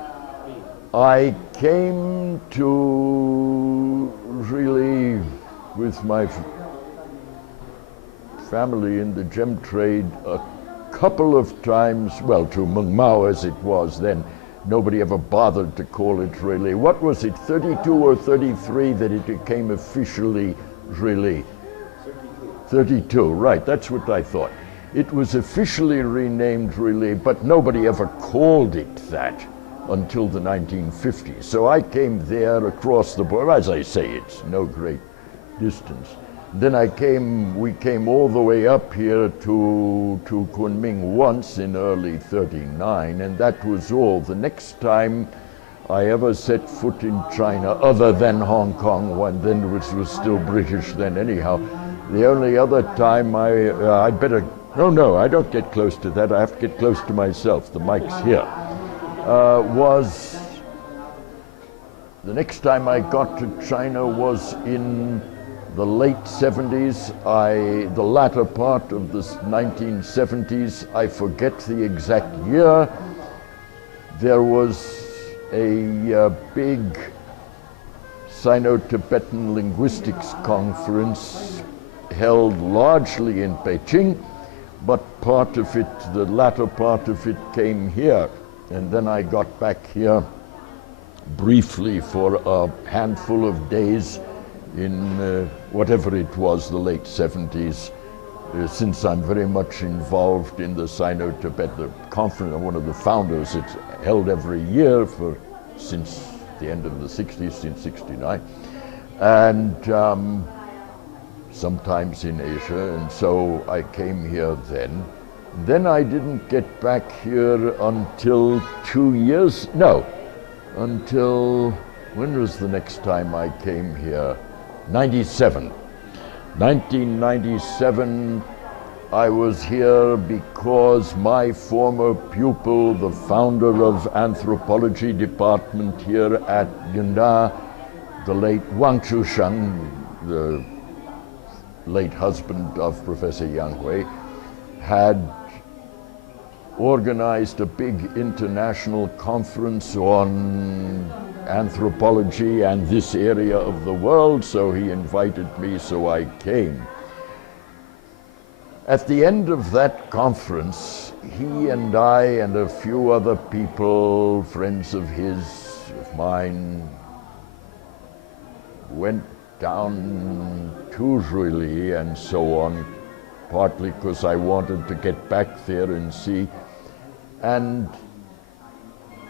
been? I came to really with my family in the gem trade a couple of times, well, to Mung Mao as it was then. Nobody ever bothered to call it really. What was it, 32 or 33 that it became officially really? 32, right, that's what I thought. It was officially renamed really, but nobody ever called it that until the 1950s. So I came there across the border. As I say, it's no great distance. Then we came all the way up here to Kunming once in early 39, and that was all. The next time I ever set foot in China, other than Hong Kong, which was still British then anyhow, the only other time I'd better, no, I don't get close to that, I have to get close to myself, the mic's here, was, the next time I got to China was in the late 70s, the latter part of the 1970s, I forget the exact year, there was a big Sino-Tibetan linguistics conference held largely in Beijing, but part of it, the latter part of it came here. And then I got back here briefly for a handful of days in whatever it was, the late 70s, since I'm very much involved in the Sino-Tibet conference. I'm one of the founders. It's held every year since the end of the 60s, since 69, and sometimes in Asia, and so I came here then. Then I didn't get back here until 2 years, no, until, when was the next time I came here? 97. 1997, I was here because my former pupil, the founder of anthropology department here at Yunnan, the late Wang Chusheng, the late husband of Professor Yang Hui, had organized a big international conference on anthropology and this area of the world, so he invited me, so I came. At the end of that conference, he and I and a few other people, friends of his, of mine, went down to Ruili and so on, partly because I wanted to get back there and see. And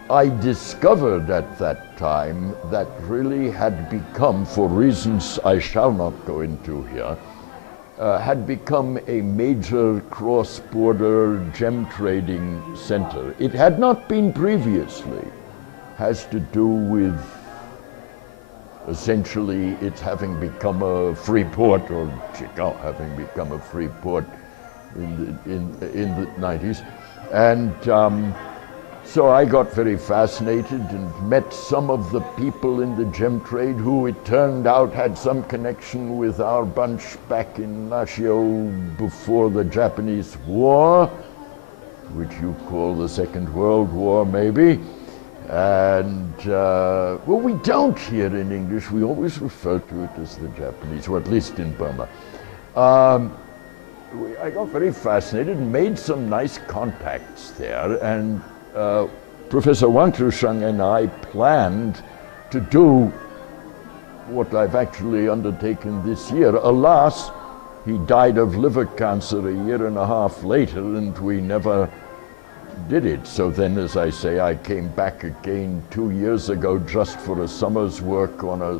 I discovered at that time that really had become, for reasons I shall not go into here, had become a major cross-border gem trading center. It had not been previously. Has to do with essentially it's having become a free port, or Chicago having become a free port in the 90s. And So I got very fascinated and met some of the people in the gem trade who it turned out had some connection with our bunch back in Lashio before the Japanese War, which you call the Second World War maybe. And, well, we don't here in English. We always refer to it as the Japanese, or at least in Burma. I got very fascinated and made some nice contacts there. And Professor Wang Trusheng and I planned to do what I've actually undertaken this year. Alas, he died of liver cancer a year and a half later, and we never did it. So then, as I say, I came back again 2 years ago just for a summer's work on a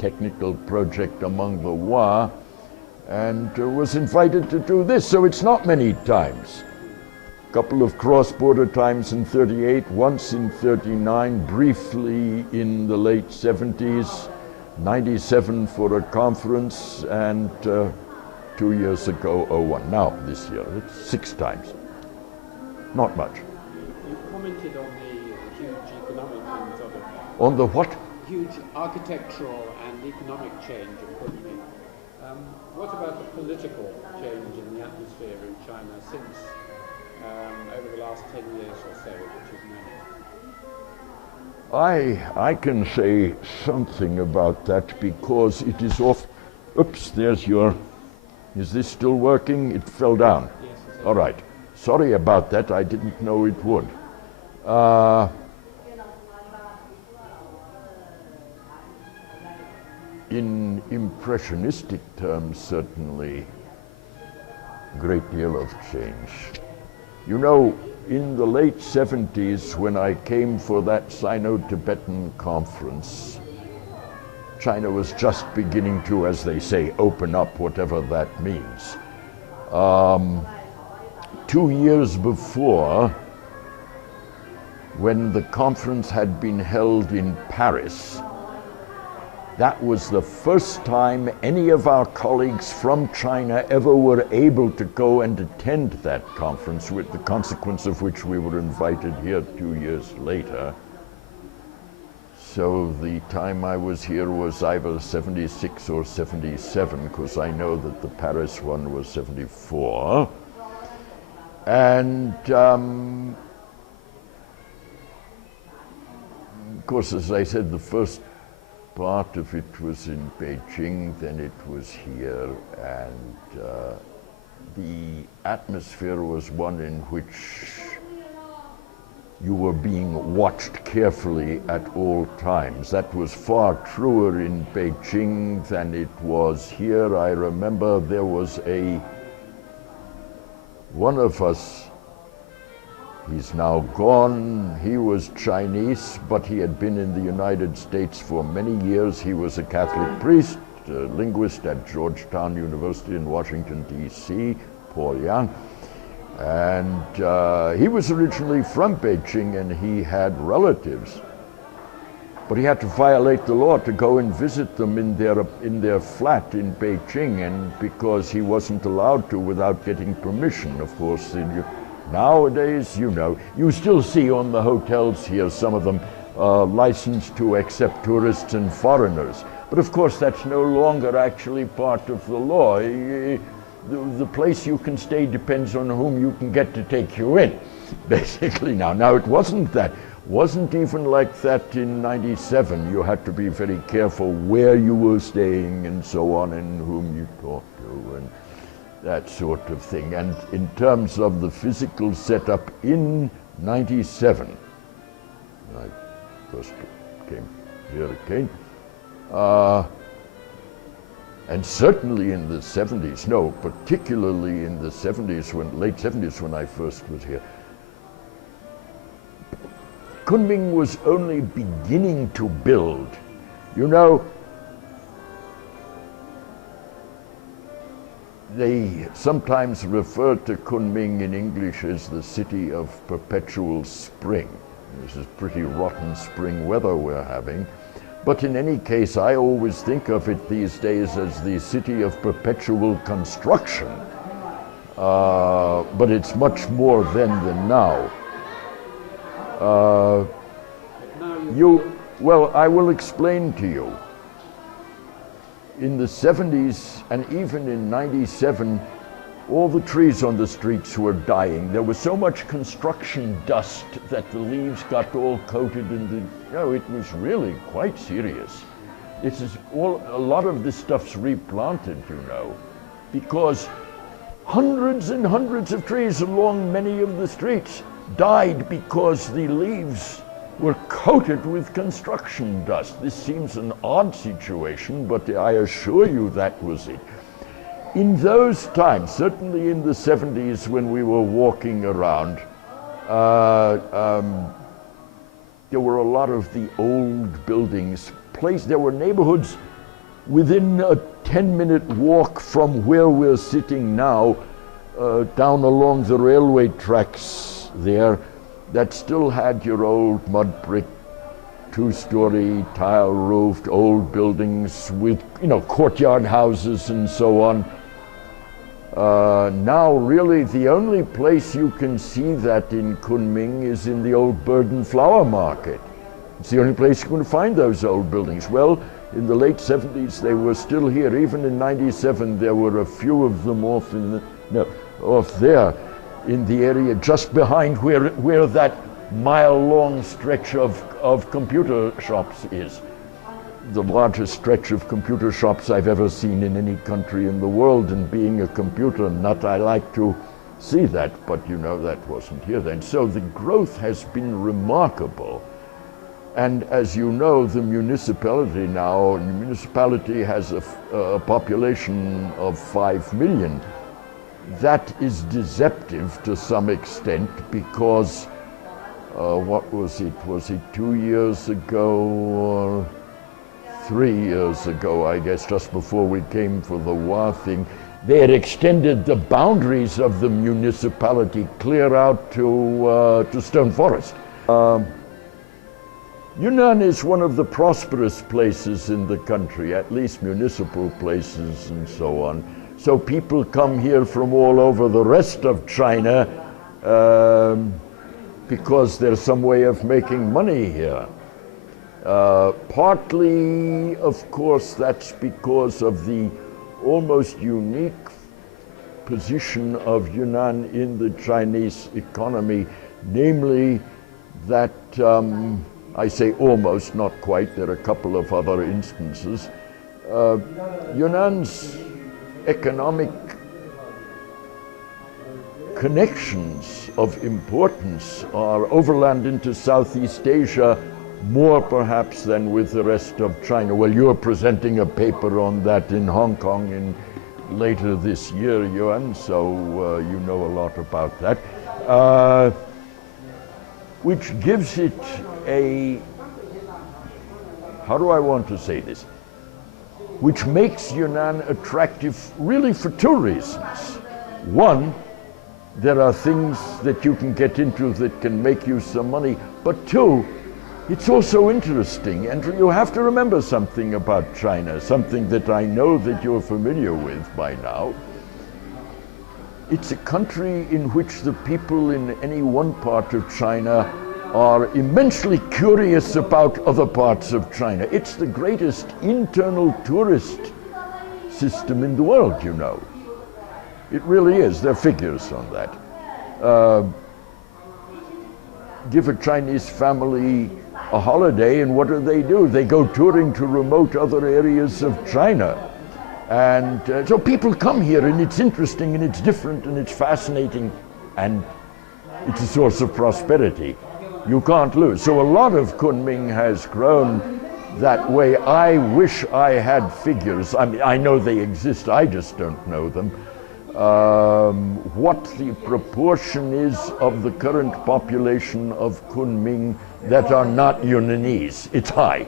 technical project among the Wa, and was invited to do this. So it's not many times. A couple of cross-border times in 38, once in 39, briefly in the late 70s, 97 for a conference, and 2 years ago, 01. Now, this year, it's 6 times. Not much. You commented on the huge economic and sort of... On the what? Huge architectural and economic change in Kunming. What about the political change in the atmosphere in China since over the last 10 years or so, which is known? I can say something about that because it is off. Oops, there's your. Is this still working? It fell down. Yes. All right. Sorry about that. I didn't know it would. In impressionistic terms, certainly, a great deal of change. You know, in the late 70s, when I came for that Sino-Tibetan conference, China was just beginning to, as they say, open up, whatever that means. 2 years before, when the conference had been held in Paris, that was the first time any of our colleagues from China ever were able to go and attend that conference, with the consequence of which we were invited here 2 years later. So the time I was here was either 76 or 77, because I know that the Paris one was 74. And of course, as I said, the first part of it was in Beijing, then it was here, and the atmosphere was one in which you were being watched carefully at all times. That was far truer in Beijing than it was here. I remember there was one of us, he's now gone, he was Chinese, but he had been in the United States for many years. He was a Catholic priest, a linguist at Georgetown University in Washington, D.C., Paul Yang. And he was originally from Beijing, and he had relatives. But he had to violate the law to go and visit them in their flat in Beijing, and because he wasn't allowed to without getting permission, of course. Nowadays, you know, you still see on the hotels here, some of them licensed to accept tourists and foreigners. But of course, that's no longer actually part of the law. The place you can stay depends on whom you can get to take you in, basically now. Now, it wasn't even like that in 97. You had to be very careful where you were staying and so on, and whom you talked to, and that sort of thing. And in terms of the physical setup in 97, I first came here again, and certainly in the 70s, no, particularly in the 70s, late 70s when I first was here, Kunming was only beginning to build. You know, they sometimes refer to Kunming in English as the city of perpetual spring. This is pretty rotten spring weather we're having. But in any case, I always think of it these days as the city of perpetual construction. But it's much more then than now. Uh, But now well, I will explain to you. In the 70s and even in 97, all the trees on the streets were dying. There was so much construction dust that the leaves got all coated in the, it was really quite serious. A lot of this stuff's replanted, because hundreds and hundreds of trees along many of the streets died because the leaves were coated with construction dust. This seems an odd situation, but I assure you that was it. In those times, certainly in the 70s when we were walking around, there were a lot of the old buildings. There were neighborhoods within a 10-minute walk from where we're sitting now, down along the railway tracks there, that still had your old mud brick, two-story, tile-roofed, old buildings with, courtyard houses and so on. Now, really, the only place you can see that in Kunming is in the old bird and flower market. It's the only place you can find those old buildings. Well, in the late 70s, they were still here. Even in 97, there were a few of them off there in the area just behind where that mile-long stretch of computer shops is. The largest stretch of computer shops I've ever seen in any country in the world, and being a computer nut, I like to see that, but that wasn't here then. So the growth has been remarkable. And as you know, the municipality has a population of 5 million. That is deceptive to some extent because, what was it? Was it 2 years ago or 3 years ago, I guess, just before we came for the war thing, they had extended the boundaries of the municipality clear out to Stone Forest. Yunnan is one of the prosperous places in the country, at least municipal places and so on. So people come here from all over the rest of China because there's some way of making money here. Partly, of course, that's because of the almost unique position of Yunnan in the Chinese economy, namely that, I say almost, not quite, there are a couple of other instances. Yunnan's economic connections of importance are overland into Southeast Asia, more perhaps than with the rest of China. Well, you're presenting a paper on that in Hong Kong later this year, Yuan, so you know a lot about that. Which gives it how do I want to say this? Which makes Yunnan attractive really for two reasons. One, there are things that you can get into that can make you some money, but two, it's also interesting, and you have to remember something about China, something that I know that you're familiar with by now. It's a country in which the people in any one part of China are immensely curious about other parts of China. It's the greatest internal tourist system in the world, It really is. There are figures on that. Give a Chinese family a holiday, and what do? They go touring to remote other areas of China. And so people come here, and it's interesting, and it's different, and it's fascinating, and it's a source of prosperity. You can't lose. So a lot of Kunming has grown that way. I wish I had figures. I mean, I know they exist, I just don't know them. What the proportion is of the current population of Kunming that are not Yunnanese. It's high,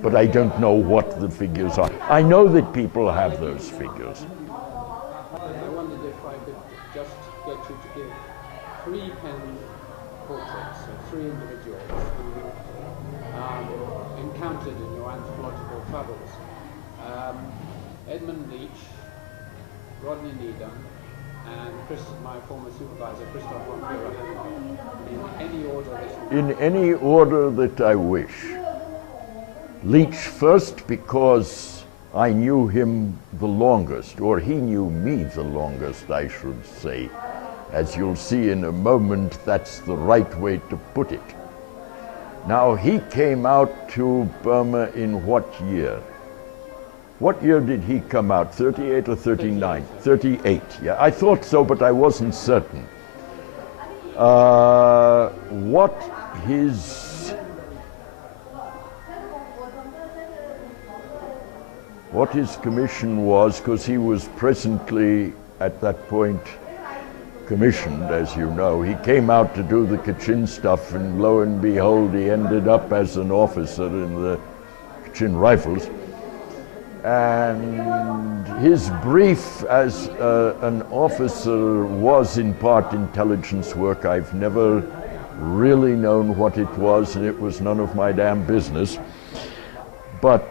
but I don't know what the figures are. I know that people have those figures. I wondered if I could just get you to give 3 pen portraits of 3 individuals who you encountered in your anthropological travels. Edmund Leach, Rodney Needham, and Chris, my former supervisor, Christoph von Führer, in any order that In any order that I wish. Leach first, because I knew him the longest, or he knew me the longest, I should say. As you'll see in a moment, that's the right way to put it. Now, he came out to Burma in what year? What year did he come out? 38 or 39? 38, yeah. I thought so, but I wasn't certain. What his commission was, because he was presently at that point commissioned, as you know. He came out to do the Kachin stuff, and lo and behold, he ended up as an officer in the Kachin Rifles. And his brief as an officer was in part intelligence work. I've never really known what it was, and it was none of my damn business. But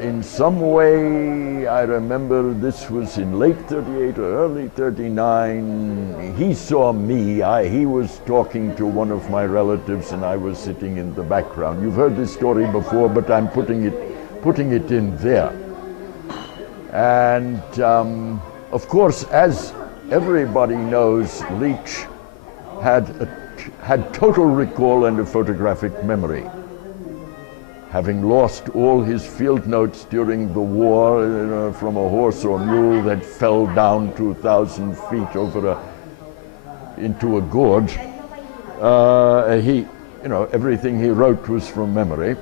in some way, I remember this was in late 38 or early 39. He saw me. He was talking to one of my relatives, and I was sitting in the background. You've heard this story before, but I'm putting it in there. And of course, as everybody knows, Leach had total recall and a photographic memory. Having lost all his field notes during the war, from a horse or mule that fell down 2,000 feet into a gorge, everything he wrote was from memory.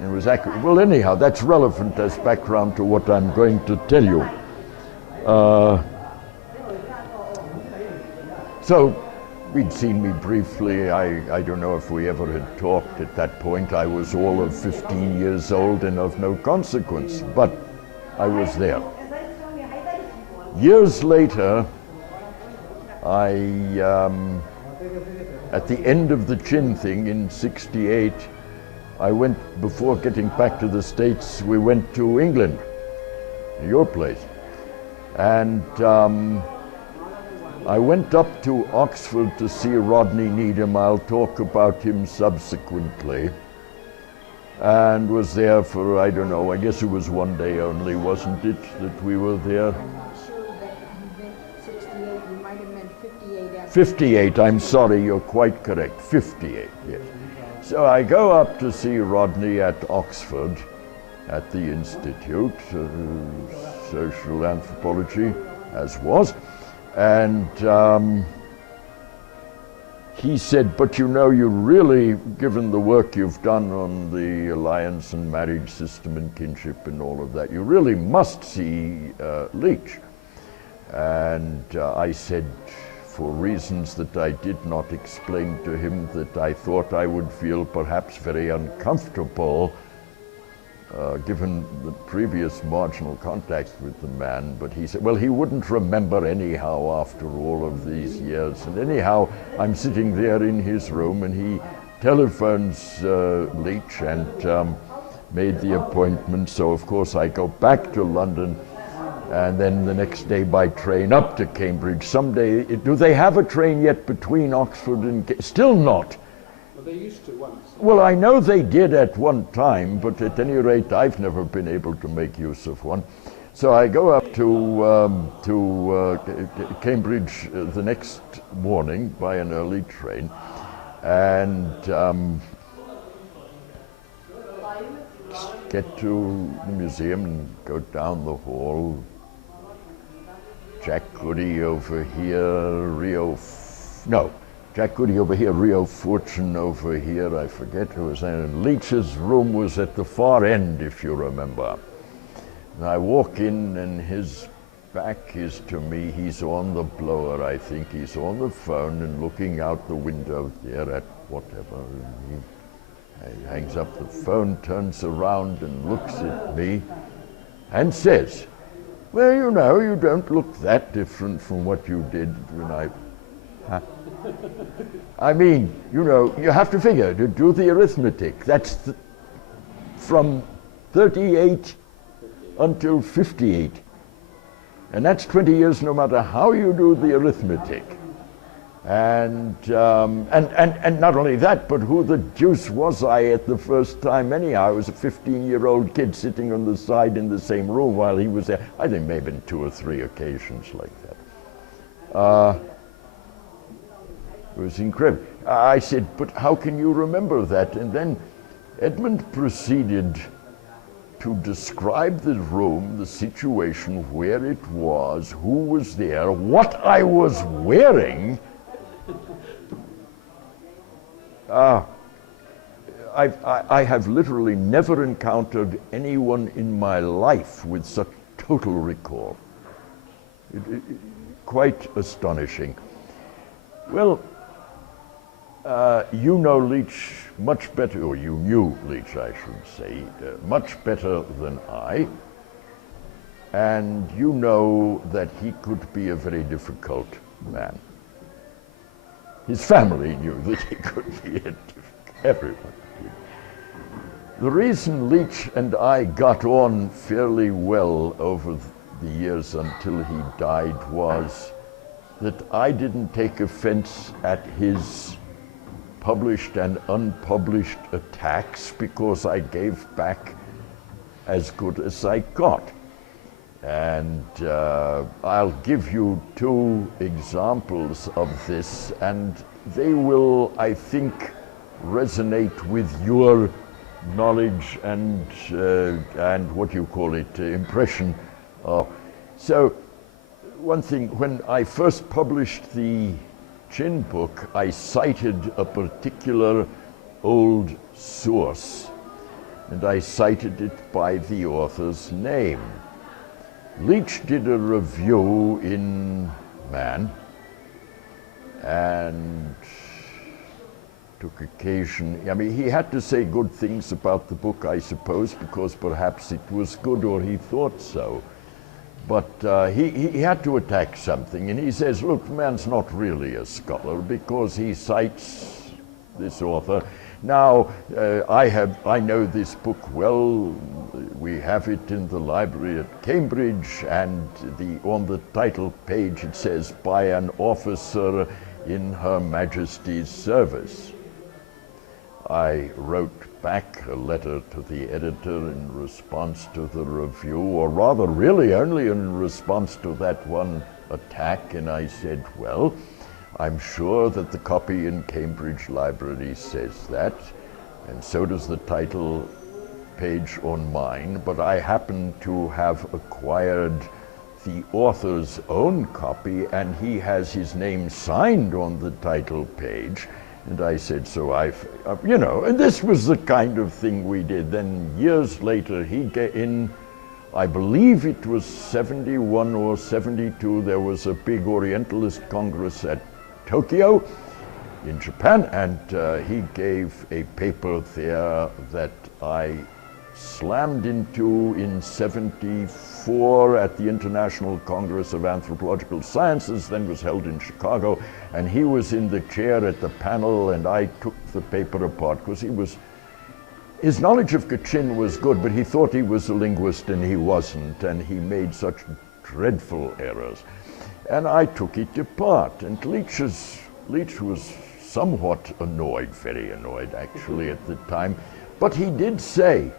It was accurate. Well, anyhow, that's relevant as background to what I'm going to tell you. So, we'd seen me briefly. I don't know if we ever had talked at that point. I was all of 15 years old and of no consequence, but I was there. Years later, at the end of the Chin thing in '68, I went, before getting back to the States, we went to England, your place. And I went up to Oxford to see Rodney Needham. I'll talk about him subsequently. And was there for, I don't know, I guess it was one day only, wasn't it, that we were there? I'm sure that you meant 68, you might have meant 58. 58, I'm sorry, you're quite correct, 58, yes. So I go up to see Rodney at Oxford, at the Institute, Social Anthropology, as was, and he said, but you know, you really, given the work you've done on the alliance and marriage system and kinship and all of that, you really must see Leach. And I said, for reasons that I did not explain to him, that I thought I would feel perhaps very uncomfortable given the previous marginal contact with the man. But he said, well, he wouldn't remember anyhow after all of these years. And anyhow, I'm sitting there in his room, and he telephones Leach and made the appointment. So of course I go back to London, and then the next day by train up to Cambridge. Someday, do they have a train yet between Oxford and still not? Well, they used to once. Well, I know they did at one time, but at any rate, I've never been able to make use of one. So I go up to Cambridge the next morning by an early train, and get to the museum and go down the hall. Jack Goody over here, Jack Goody over here, Rio Fortune over here, I forget who was there. And Leach's room was at the far end, if you remember. And I walk in, and his back is to me. He's on the blower, I think. He's on the phone and looking out the window there at whatever. And he hangs up the phone, turns around and looks at me and says, well, you know, you don't look that different from what you did when I mean, you know, you have to figure, to do the arithmetic. That's from 38 until 58. And that's 20 years no matter how you do the arithmetic. And not only that, but who the deuce was I at the first time anyhow? I was a 15-year-old kid sitting on the side in the same room while he was there. I think maybe in 2 or 3 occasions like that. It was incredible. I said, but how can you remember that? And then Edmund proceeded to describe the room, the situation, where it was, who was there, what I was wearing. I have literally never encountered anyone in my life with such total recall. Quite astonishing. Well, you know Leach much better, or you knew Leach, I should say, much better than I. And you know that he could be a very difficult man. His family knew that he could be everyone. The reason Leach and I got on fairly well over the years until he died was that I didn't take offense at his published and unpublished attacks because I gave back as good as I got. And I'll give you 2 examples of this, and they will, I think, resonate with your knowledge and what you call it, impression. So one thing, when I first published the Chin book, I cited a particular old source, and I cited it by the author's name. Leach did a review in Man and took occasion, I mean, he had to say good things about the book, I suppose, because perhaps it was good or he thought so. But he had to attack something, and he says, look, Man's not really a scholar because he cites this author. Now, I know this book well. We have it in the library at Cambridge, and on the title page it says, by an officer in Her Majesty's service. I wrote back a letter to the editor in response to the review, or rather really only in response to that one attack, and I said, well, I'm sure that the copy in Cambridge Library says that, and so does the title page on mine, but I happen to have acquired the author's own copy, and he has his name signed on the title page. And I said, so and this was the kind of thing we did. Then years later, I believe it was 71 or 72, there was a big Orientalist Congress at Tokyo in Japan, and he gave a paper there that I slammed into in 74 at the International Congress of Anthropological Sciences, then was held in Chicago, and he was in the chair at the panel, and I took the paper apart because his knowledge of Kachin was good, but he thought he was a linguist and he wasn't, and he made such dreadful errors. And I took it apart, and Leach was somewhat annoyed, very annoyed actually at the time, but he did say,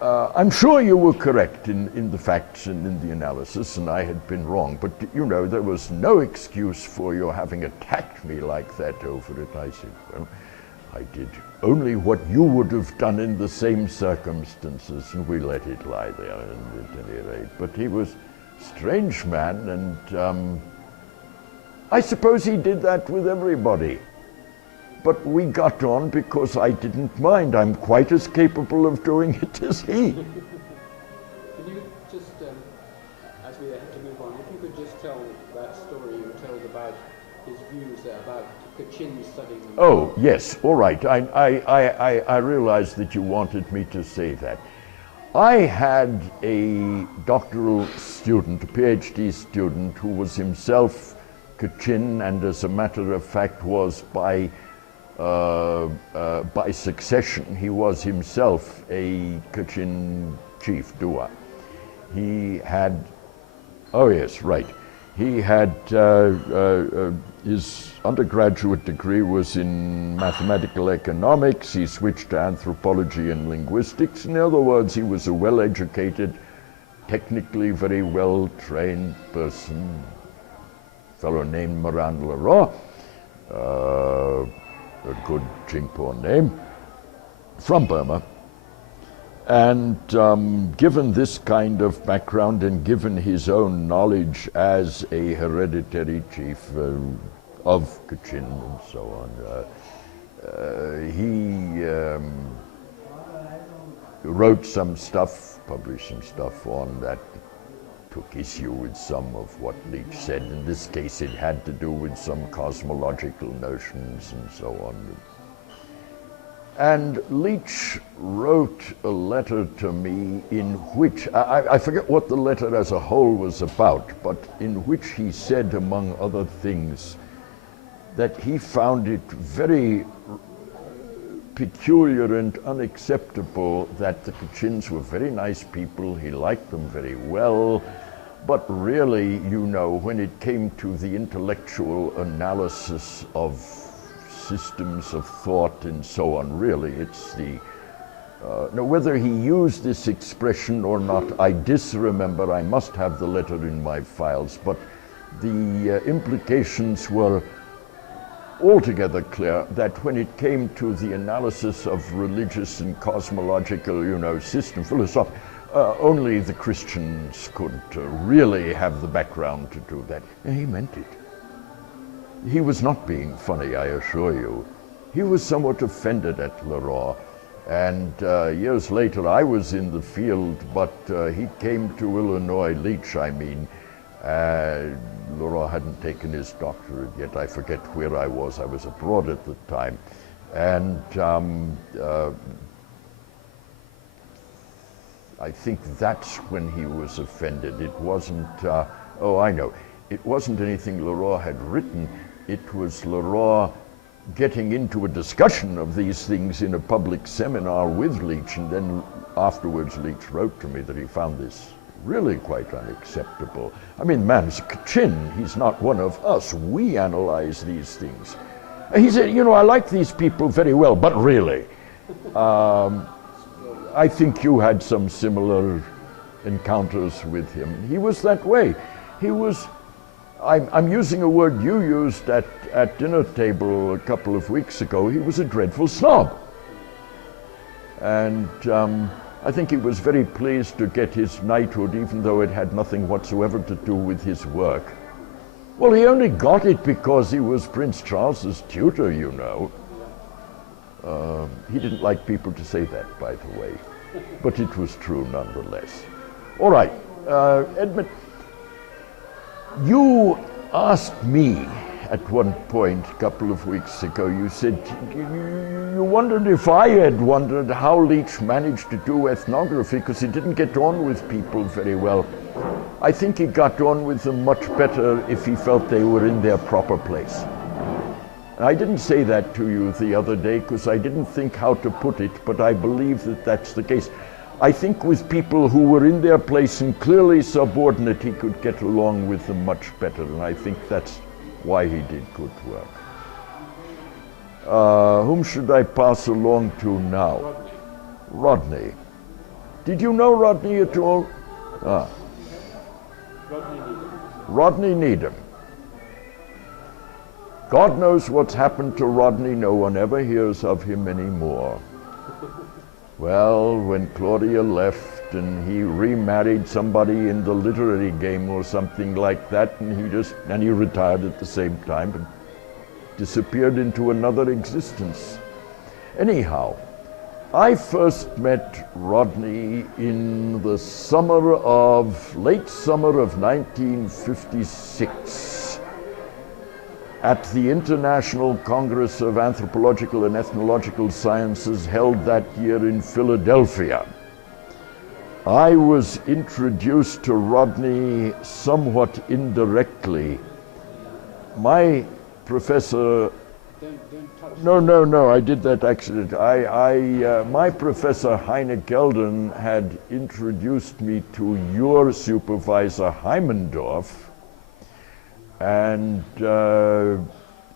I'm sure you were correct in the facts and in the analysis, and I had been wrong, but there was no excuse for your having attacked me like that over it. I said, well, I did only what you would have done in the same circumstances, and we let it lie there at any rate. But he was a strange man, and I suppose he did that with everybody. But we got on because I didn't mind. I'm quite as capable of doing it as he. Can you just, as we have to move on, if you could just tell that story you told about his views there about Kachin studying. Oh, yes, all right. I realized that you wanted me to say that. I had a doctoral student, a PhD student, who was himself Kachin, and as a matter of fact was by succession. He was himself a Kachin chief, Dua. He had Oh yes, right. He had, his undergraduate degree was in mathematical economics. He switched to anthropology and linguistics. In other words, he was a well-educated, technically very well-trained person, a fellow named Moran Leroy, a good Jingpo name, from Burma. And given this kind of background and given his own knowledge as a hereditary chief of Kachin and so on, he wrote some stuff, published some stuff on that took issue with some of what Leach said. In this case, it had to do with some cosmological notions and so on. And Leach wrote a letter to me in which, I forget what the letter as a whole was about, but in which he said, among other things, that he found it very peculiar and unacceptable that the Kachins were very nice people, he liked them very well, but really, you know, when it came to the intellectual analysis of systems of thought and so on, really, it's the, now whether he used this expression or not, I disremember, I must have the letter in my files, but the implications were altogether clear that when it came to the analysis of religious and cosmological, you know, system, philosophy, only the Christians could really have the background to do that. And he meant it. He was not being funny, I assure you. He was somewhat offended at Leroy. And years later, I was in the field, but he came to Illinois, Leach, I mean. Leroy hadn't taken his doctorate yet. I forget where I was abroad at the time. And I think that's when he was offended. It wasn't, oh, I know. It wasn't anything Leroy had written. It was Leroy getting into a discussion of these things in a public seminar with Leach, and then afterwards Leach wrote to me that he found this really quite unacceptable. I mean, man's Kachin, he's not one of us. We analyze these things. He said, you know, I like these people very well, but really, I think you had some similar encounters with him. He was that way. He was, I'm using a word you used at dinner table a couple of weeks ago. He was a dreadful snob. And I think he was very pleased to get his knighthood, even though it had nothing whatsoever to do with his work. Well, he only got it because he was Prince Charles's tutor, you know. He didn't like people to say that, by the way, but it was true nonetheless. All right, Edmund, you asked me at one point a couple of weeks ago, you said you wondered if I had wondered how Leach managed to do ethnography because he didn't get on with people very well. I think he got on with them much better if he felt they were in their proper place. And I didn't say that to you the other day because I didn't think how to put it, but I believe that that's the case. I think with people who were in their place and clearly subordinate, he could get along with them much better, and I think that's why he did good work. Whom should I pass along to now? Rodney. Did you know Rodney at all? Ah. Rodney Needham. God knows what's happened to Rodney. No one ever hears of him anymore. Well, when Claudia left and he remarried somebody in the literary game or something like that, and he retired at the same time and disappeared into another existence. Anyhow, I first met Rodney in the late summer of 1956 at the International Congress of Anthropological and Ethnological Sciences held that year in Philadelphia. I was introduced to Rodney somewhat indirectly. My professor don't touch. No, I did that accident. My professor Heine Gelden had introduced me to your supervisor Heimendorf, and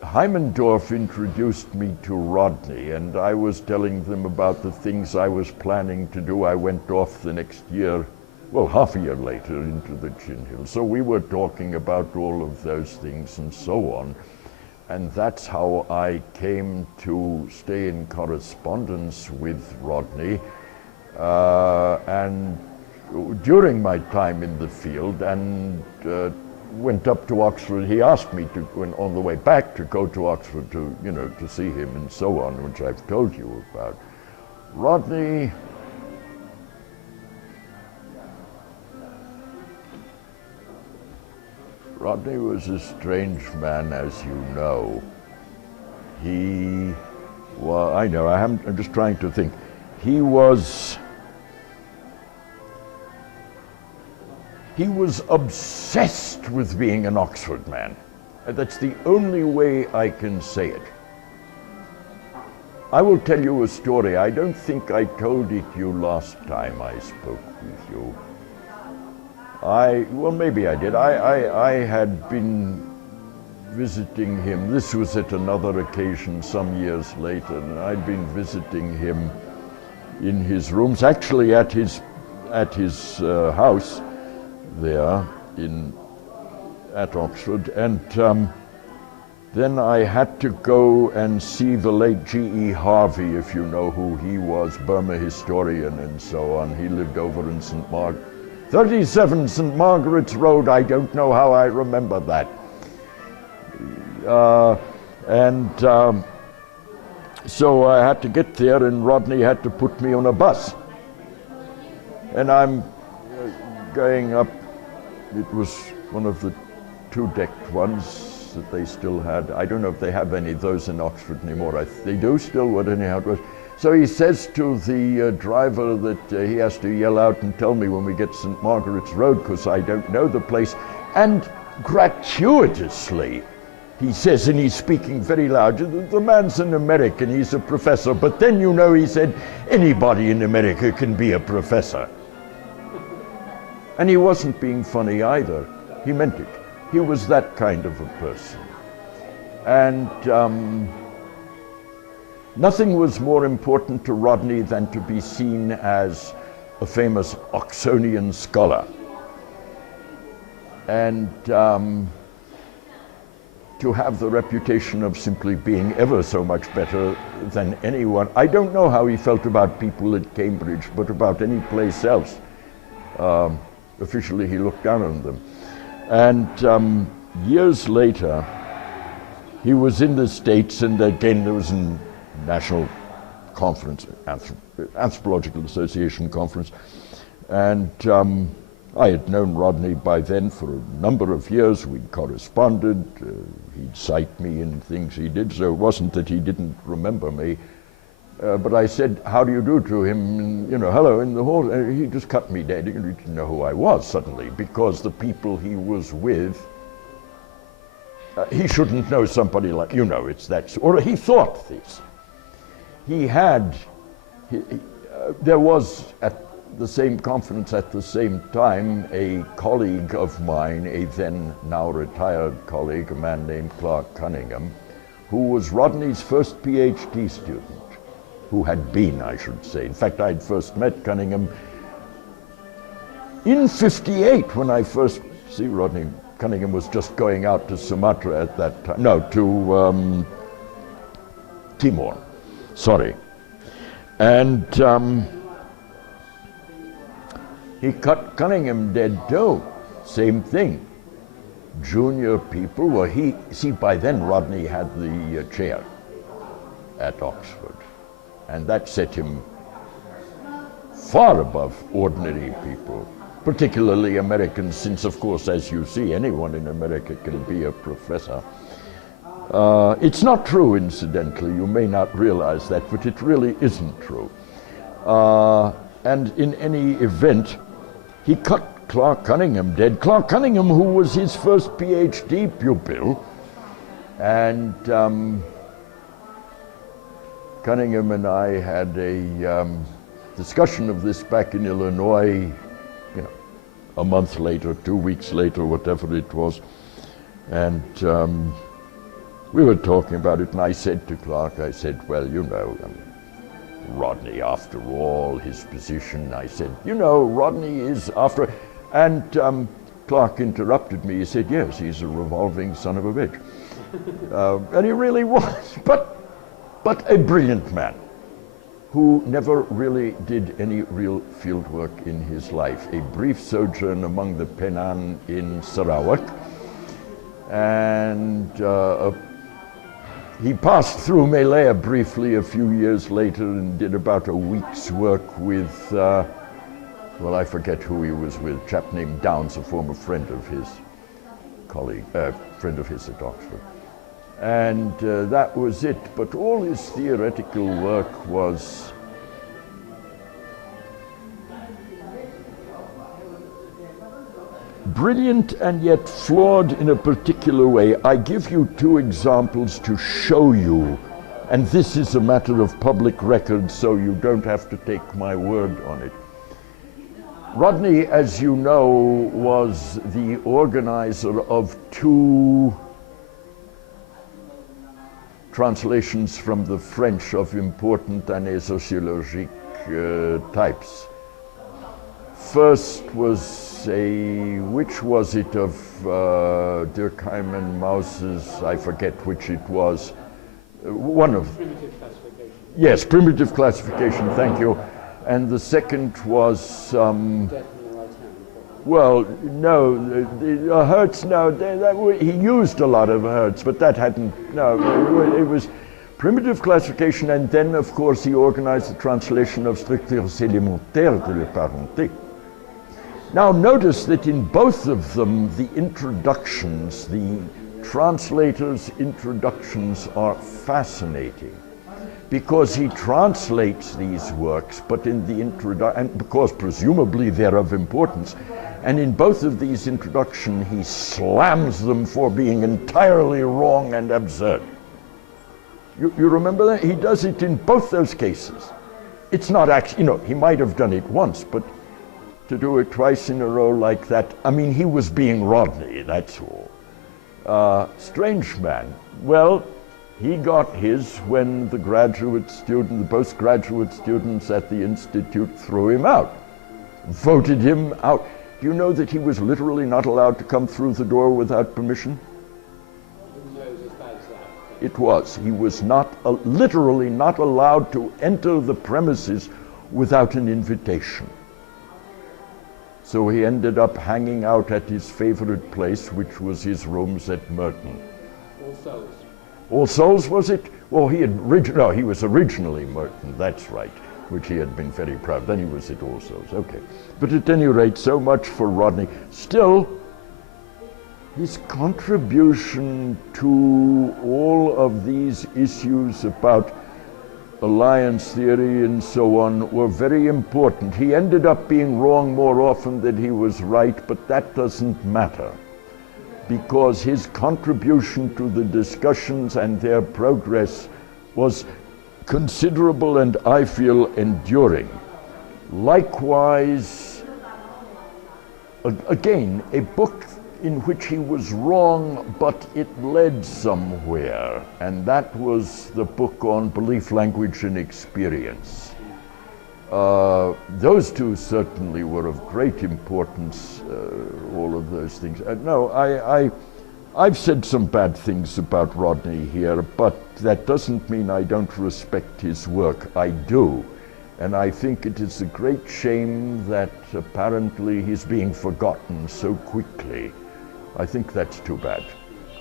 Heimendorf introduced me to Rodney, and I was telling them about the things I was planning to do. I went off the next year, well, half a year later, into the Chin Hills. So we were talking about all of those things and so on. And that's how I came to stay in correspondence with Rodney. And during my time in the field, and went up to Oxford. He asked me to, when on the way back, to go to Oxford to, to see him and so on, which I've told you about. Rodney was a strange man, as you know. I'm just trying to think. He was obsessed with being an Oxford man. That's the only way I can say it. I will tell you a story. I don't think I told it you last time I spoke with you. Well, maybe I did. I had been visiting him. This was at another occasion some years later, and I'd been visiting him in his rooms, actually at his house there at Oxford, and then I had to go and see the late G.E. Harvey, if you know who he was, Burma historian and so on. He lived over in 37 St. Margaret's Road. I don't know how I remember that. So I had to get there, and Rodney had to put me on a bus. And I'm going up. It was one of the two-decked ones that they still had. I don't know if they have any of those in Oxford anymore. They do still, but anyhow it was. So he says to the driver that he has to yell out and tell me when we get St. Margaret's Road, because I don't know the place. And gratuitously, he says, and he's speaking very loud, the man's an American, he's a professor, but then he said, anybody in America can be a professor. And he wasn't being funny either. He meant it. He was that kind of a person. And nothing was more important to Rodney than to be seen as a famous Oxonian scholar. And to have the reputation of simply being ever so much better than anyone. I don't know how he felt about people at Cambridge, but about any place else. Officially, he looked down on them. And years later, he was in the States, and again there was a national conference, Anthropological Association conference, and I had known Rodney by then for a number of years. We'd corresponded. He'd cite me in things he did, so it wasn't that he didn't remember me. But I said, how do you do to him, and, hello in the hall. He just cut me dead. He didn't know who I was suddenly, because the people he was with, he shouldn't know somebody like, it's that, or he thought this. There was at the same conference at the same time a colleague of mine, a then now retired colleague, a man named Clark Cunningham, who was Rodney's first PhD student. Who had been, I should say. In fact, I'd first met Cunningham in '58 when I first see Rodney. Cunningham was just going out to Sumatra at that time. No, to Timor. Sorry. And he cut Cunningham dead too. Same thing. Junior people, by then Rodney had the chair at Oxford. And that set him far above ordinary people, particularly Americans, since, of course, as you see, anyone in America can be a professor. It's not true, incidentally. You may not realize that, but it really isn't true. And in any event, he cut Clark Cunningham dead. Clark Cunningham, who was his first PhD pupil, and Cunningham and I had a discussion of this back in Illinois, you know, a month later, 2 weeks later, whatever it was. And we were talking about it, and I said to Clark, I said, well, you know, Rodney, after all, his position, I said, you know, Rodney is after, and Clark interrupted me. He said, yes, he's a revolving son of a bitch. And he really was, but a brilliant man who never really did any real field work in his life. A brief sojourn among the Penan in Sarawak, and he passed through Malaya briefly a few years later and did about a week's work with, well, I forget who he was with, a chap named Downs, a former friend of his colleague, friend of his at Oxford. And that was it, but all his theoretical work was brilliant and yet flawed in a particular way. I give you two examples to show you, and this is a matter of public record, so you don't have to take my word on it. Rodney, as you know, was the organizer of two translations from the French of important années sociologiques types. First was which was it, of Durkheim and Mause's, I forget which it was, one of... Primitive classification. Yes, primitive classification, thank you. And the second was... Death in the right hand. well, no, Hertz, no, he used a lot of Hertz, but that hadn't, no, it was primitive classification, and then, of course, he organized the translation of Structures élémentaires de la parenté. Now, notice that in both of them, the introductions, the translators' introductions are fascinating, because he translates these works, but in the introduction, and because presumably they're of importance, and in both of these introductions, he slams them for being entirely wrong and absurd. You remember that? He does it in both those cases. It's not actually, he might have done it once, but to do it twice in a row like that, I mean, he was being Rodney, that's all. Strange man. Well, he got his when the postgraduate students at the Institute threw him out, voted him out. Do you know that he was literally not allowed to come through the door without permission? It was. He was literally not allowed to enter the premises without an invitation. So he ended up hanging out at his favorite place, which was his rooms at Merton. All Souls. All Souls, was it? Well, he was originally Merton, that's right, which he had been very proud. Then he was at All Souls, okay. But at any rate, so much for Rodney. Still, his contribution to all of these issues about alliance theory and so on were very important. He ended up being wrong more often than he was right, but that doesn't matter, because his contribution to the discussions and their progress was considerable and, I feel, enduring. Likewise, again, a book in which he was wrong, but it led somewhere, and that was the book on belief, language, and experience. Those two certainly were of great importance, all of those things. I've said some bad things about Rodney here, but that doesn't mean I don't respect his work. I do. And I think it is a great shame that apparently he's being forgotten so quickly. I think that's too bad,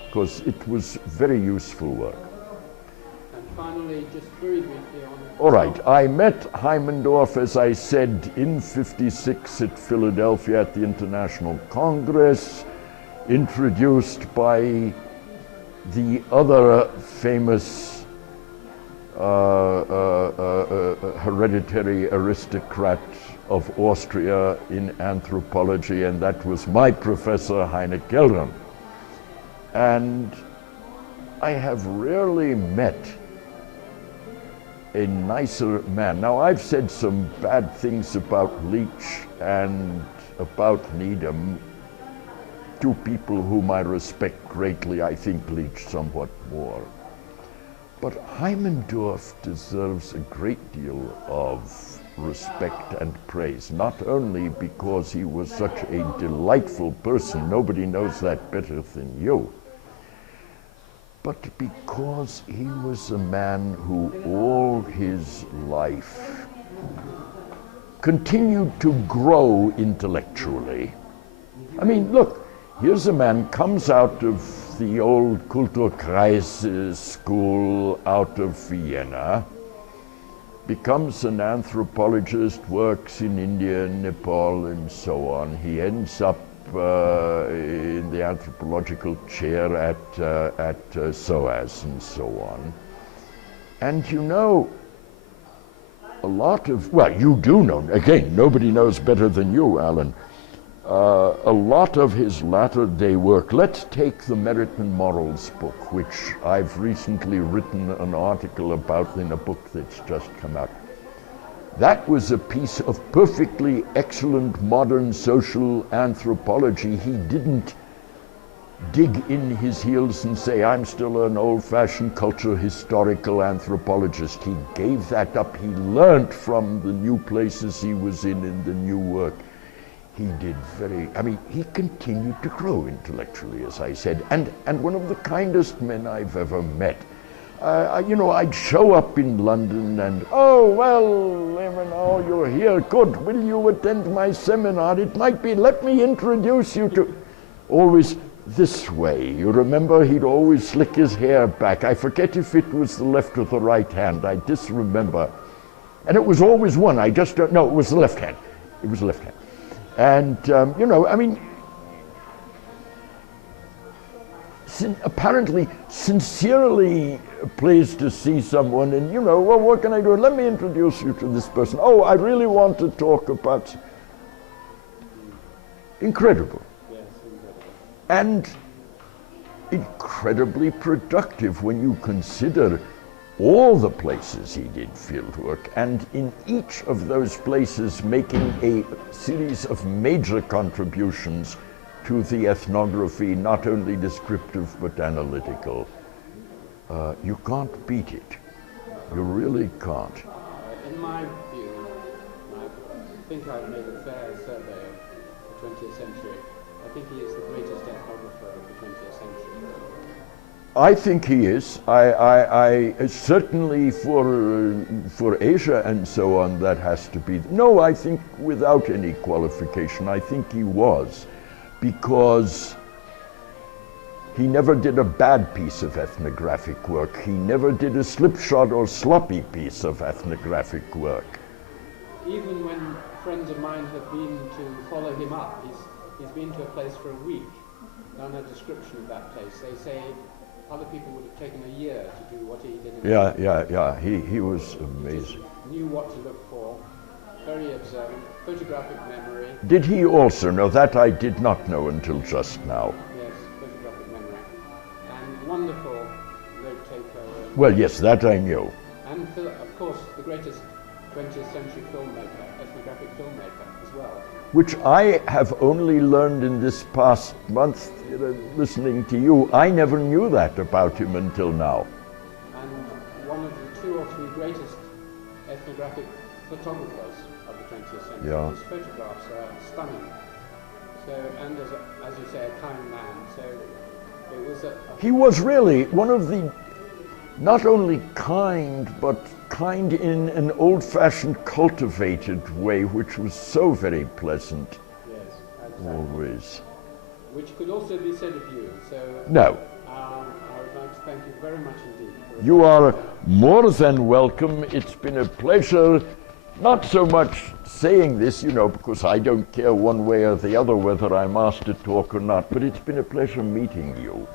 because it was very useful work. And finally, just very briefly on... All right, I met Heimendorff, as I said, in '56 at Philadelphia at the International Congress, introduced by the other famous hereditary aristocrat of Austria in anthropology, and that was my professor, Heine Geldern. And I have rarely met a nicer man. Now, I've said some bad things about Leach and about Needham, two people whom I respect greatly. I think Leach somewhat more. But Heimendorff deserves a great deal of respect and praise, not only because he was such a delightful person, nobody knows that better than you, but because he was a man who all his life continued to grow intellectually. I mean, look, here's a man comes out of the old Kulturkreis school out of Vienna, becomes an anthropologist, works in India and Nepal and so on. He ends up in the anthropological chair at SOAS and so on. And you know, a lot of, well, you do know, again, nobody knows better than you, Alan, a lot of his latter day work. Let's take the Merit and Morals book, which I've recently written an article about in a book that's just come out. That was a piece of perfectly excellent modern social anthropology. He didn't dig in his heels and say, I'm still an old-fashioned culture historical anthropologist. He gave that up. He learned from the new places he was in the new work. He did he continued to grow intellectually, as I said, and one of the kindest men I've ever met. You know, I'd show up in London and, oh, well, Lehman, oh, you're here, good, will you attend my seminar? It might be, let me introduce you to, always this way. You remember, he'd always slick his hair back. I forget if it was the left or the right hand, I disremember. And it was always one, I just don't know, it was the left hand. It was the left hand. And, you know, I mean, apparently sincerely pleased to see someone, and, you know, well, what can I do? Let me introduce you to this person. Oh, I really want to talk about... Incredible. Yes, incredible. And incredibly productive when you consider all the places he did field work, and in each of those places making a series of major contributions to the ethnography, not only descriptive but analytical. You can't beat it. You really can't. In my view, I think I've made a fair survey of the 20th century. I think he is the greatest ethnographer of the 20th century. I think he is. I certainly for Asia and so on, that has to be. No, I think without any qualification, I think he was, because he never did a bad piece of ethnographic work. He never did a slipshod or sloppy piece of ethnographic work. Even when friends of mine have been to follow him up, he's been to a place for a week, done a description of that place. They say other people would have taken a year to do what he did. Yeah. He was amazing. Knew what to look for, very observant, photographic memory. Did he also know? That I did not know until just now. Yes, photographic memory. And wonderful note taker. Well, yes, that I knew. And of course, the greatest 20th century filmmaker, ethnographic filmmaker as well. Which I have only learned in this past month, listening to you. I never knew that about him until now. And one of the 2 or 3 greatest ethnographic photographers of the 20th century. Yeah. His photographs are stunning. So, and as you say, a kind man. So it was He was really one of the, not only kind, but kind in an old-fashioned, cultivated way, which was so very pleasant. Yes, exactly. Always. Which could also be said of you. So no. I would like to thank you very much indeed. You are more than welcome. It's been a pleasure, not so much saying this, you know, because I don't care one way or the other whether I'm asked to talk or not, but it's been a pleasure meeting you.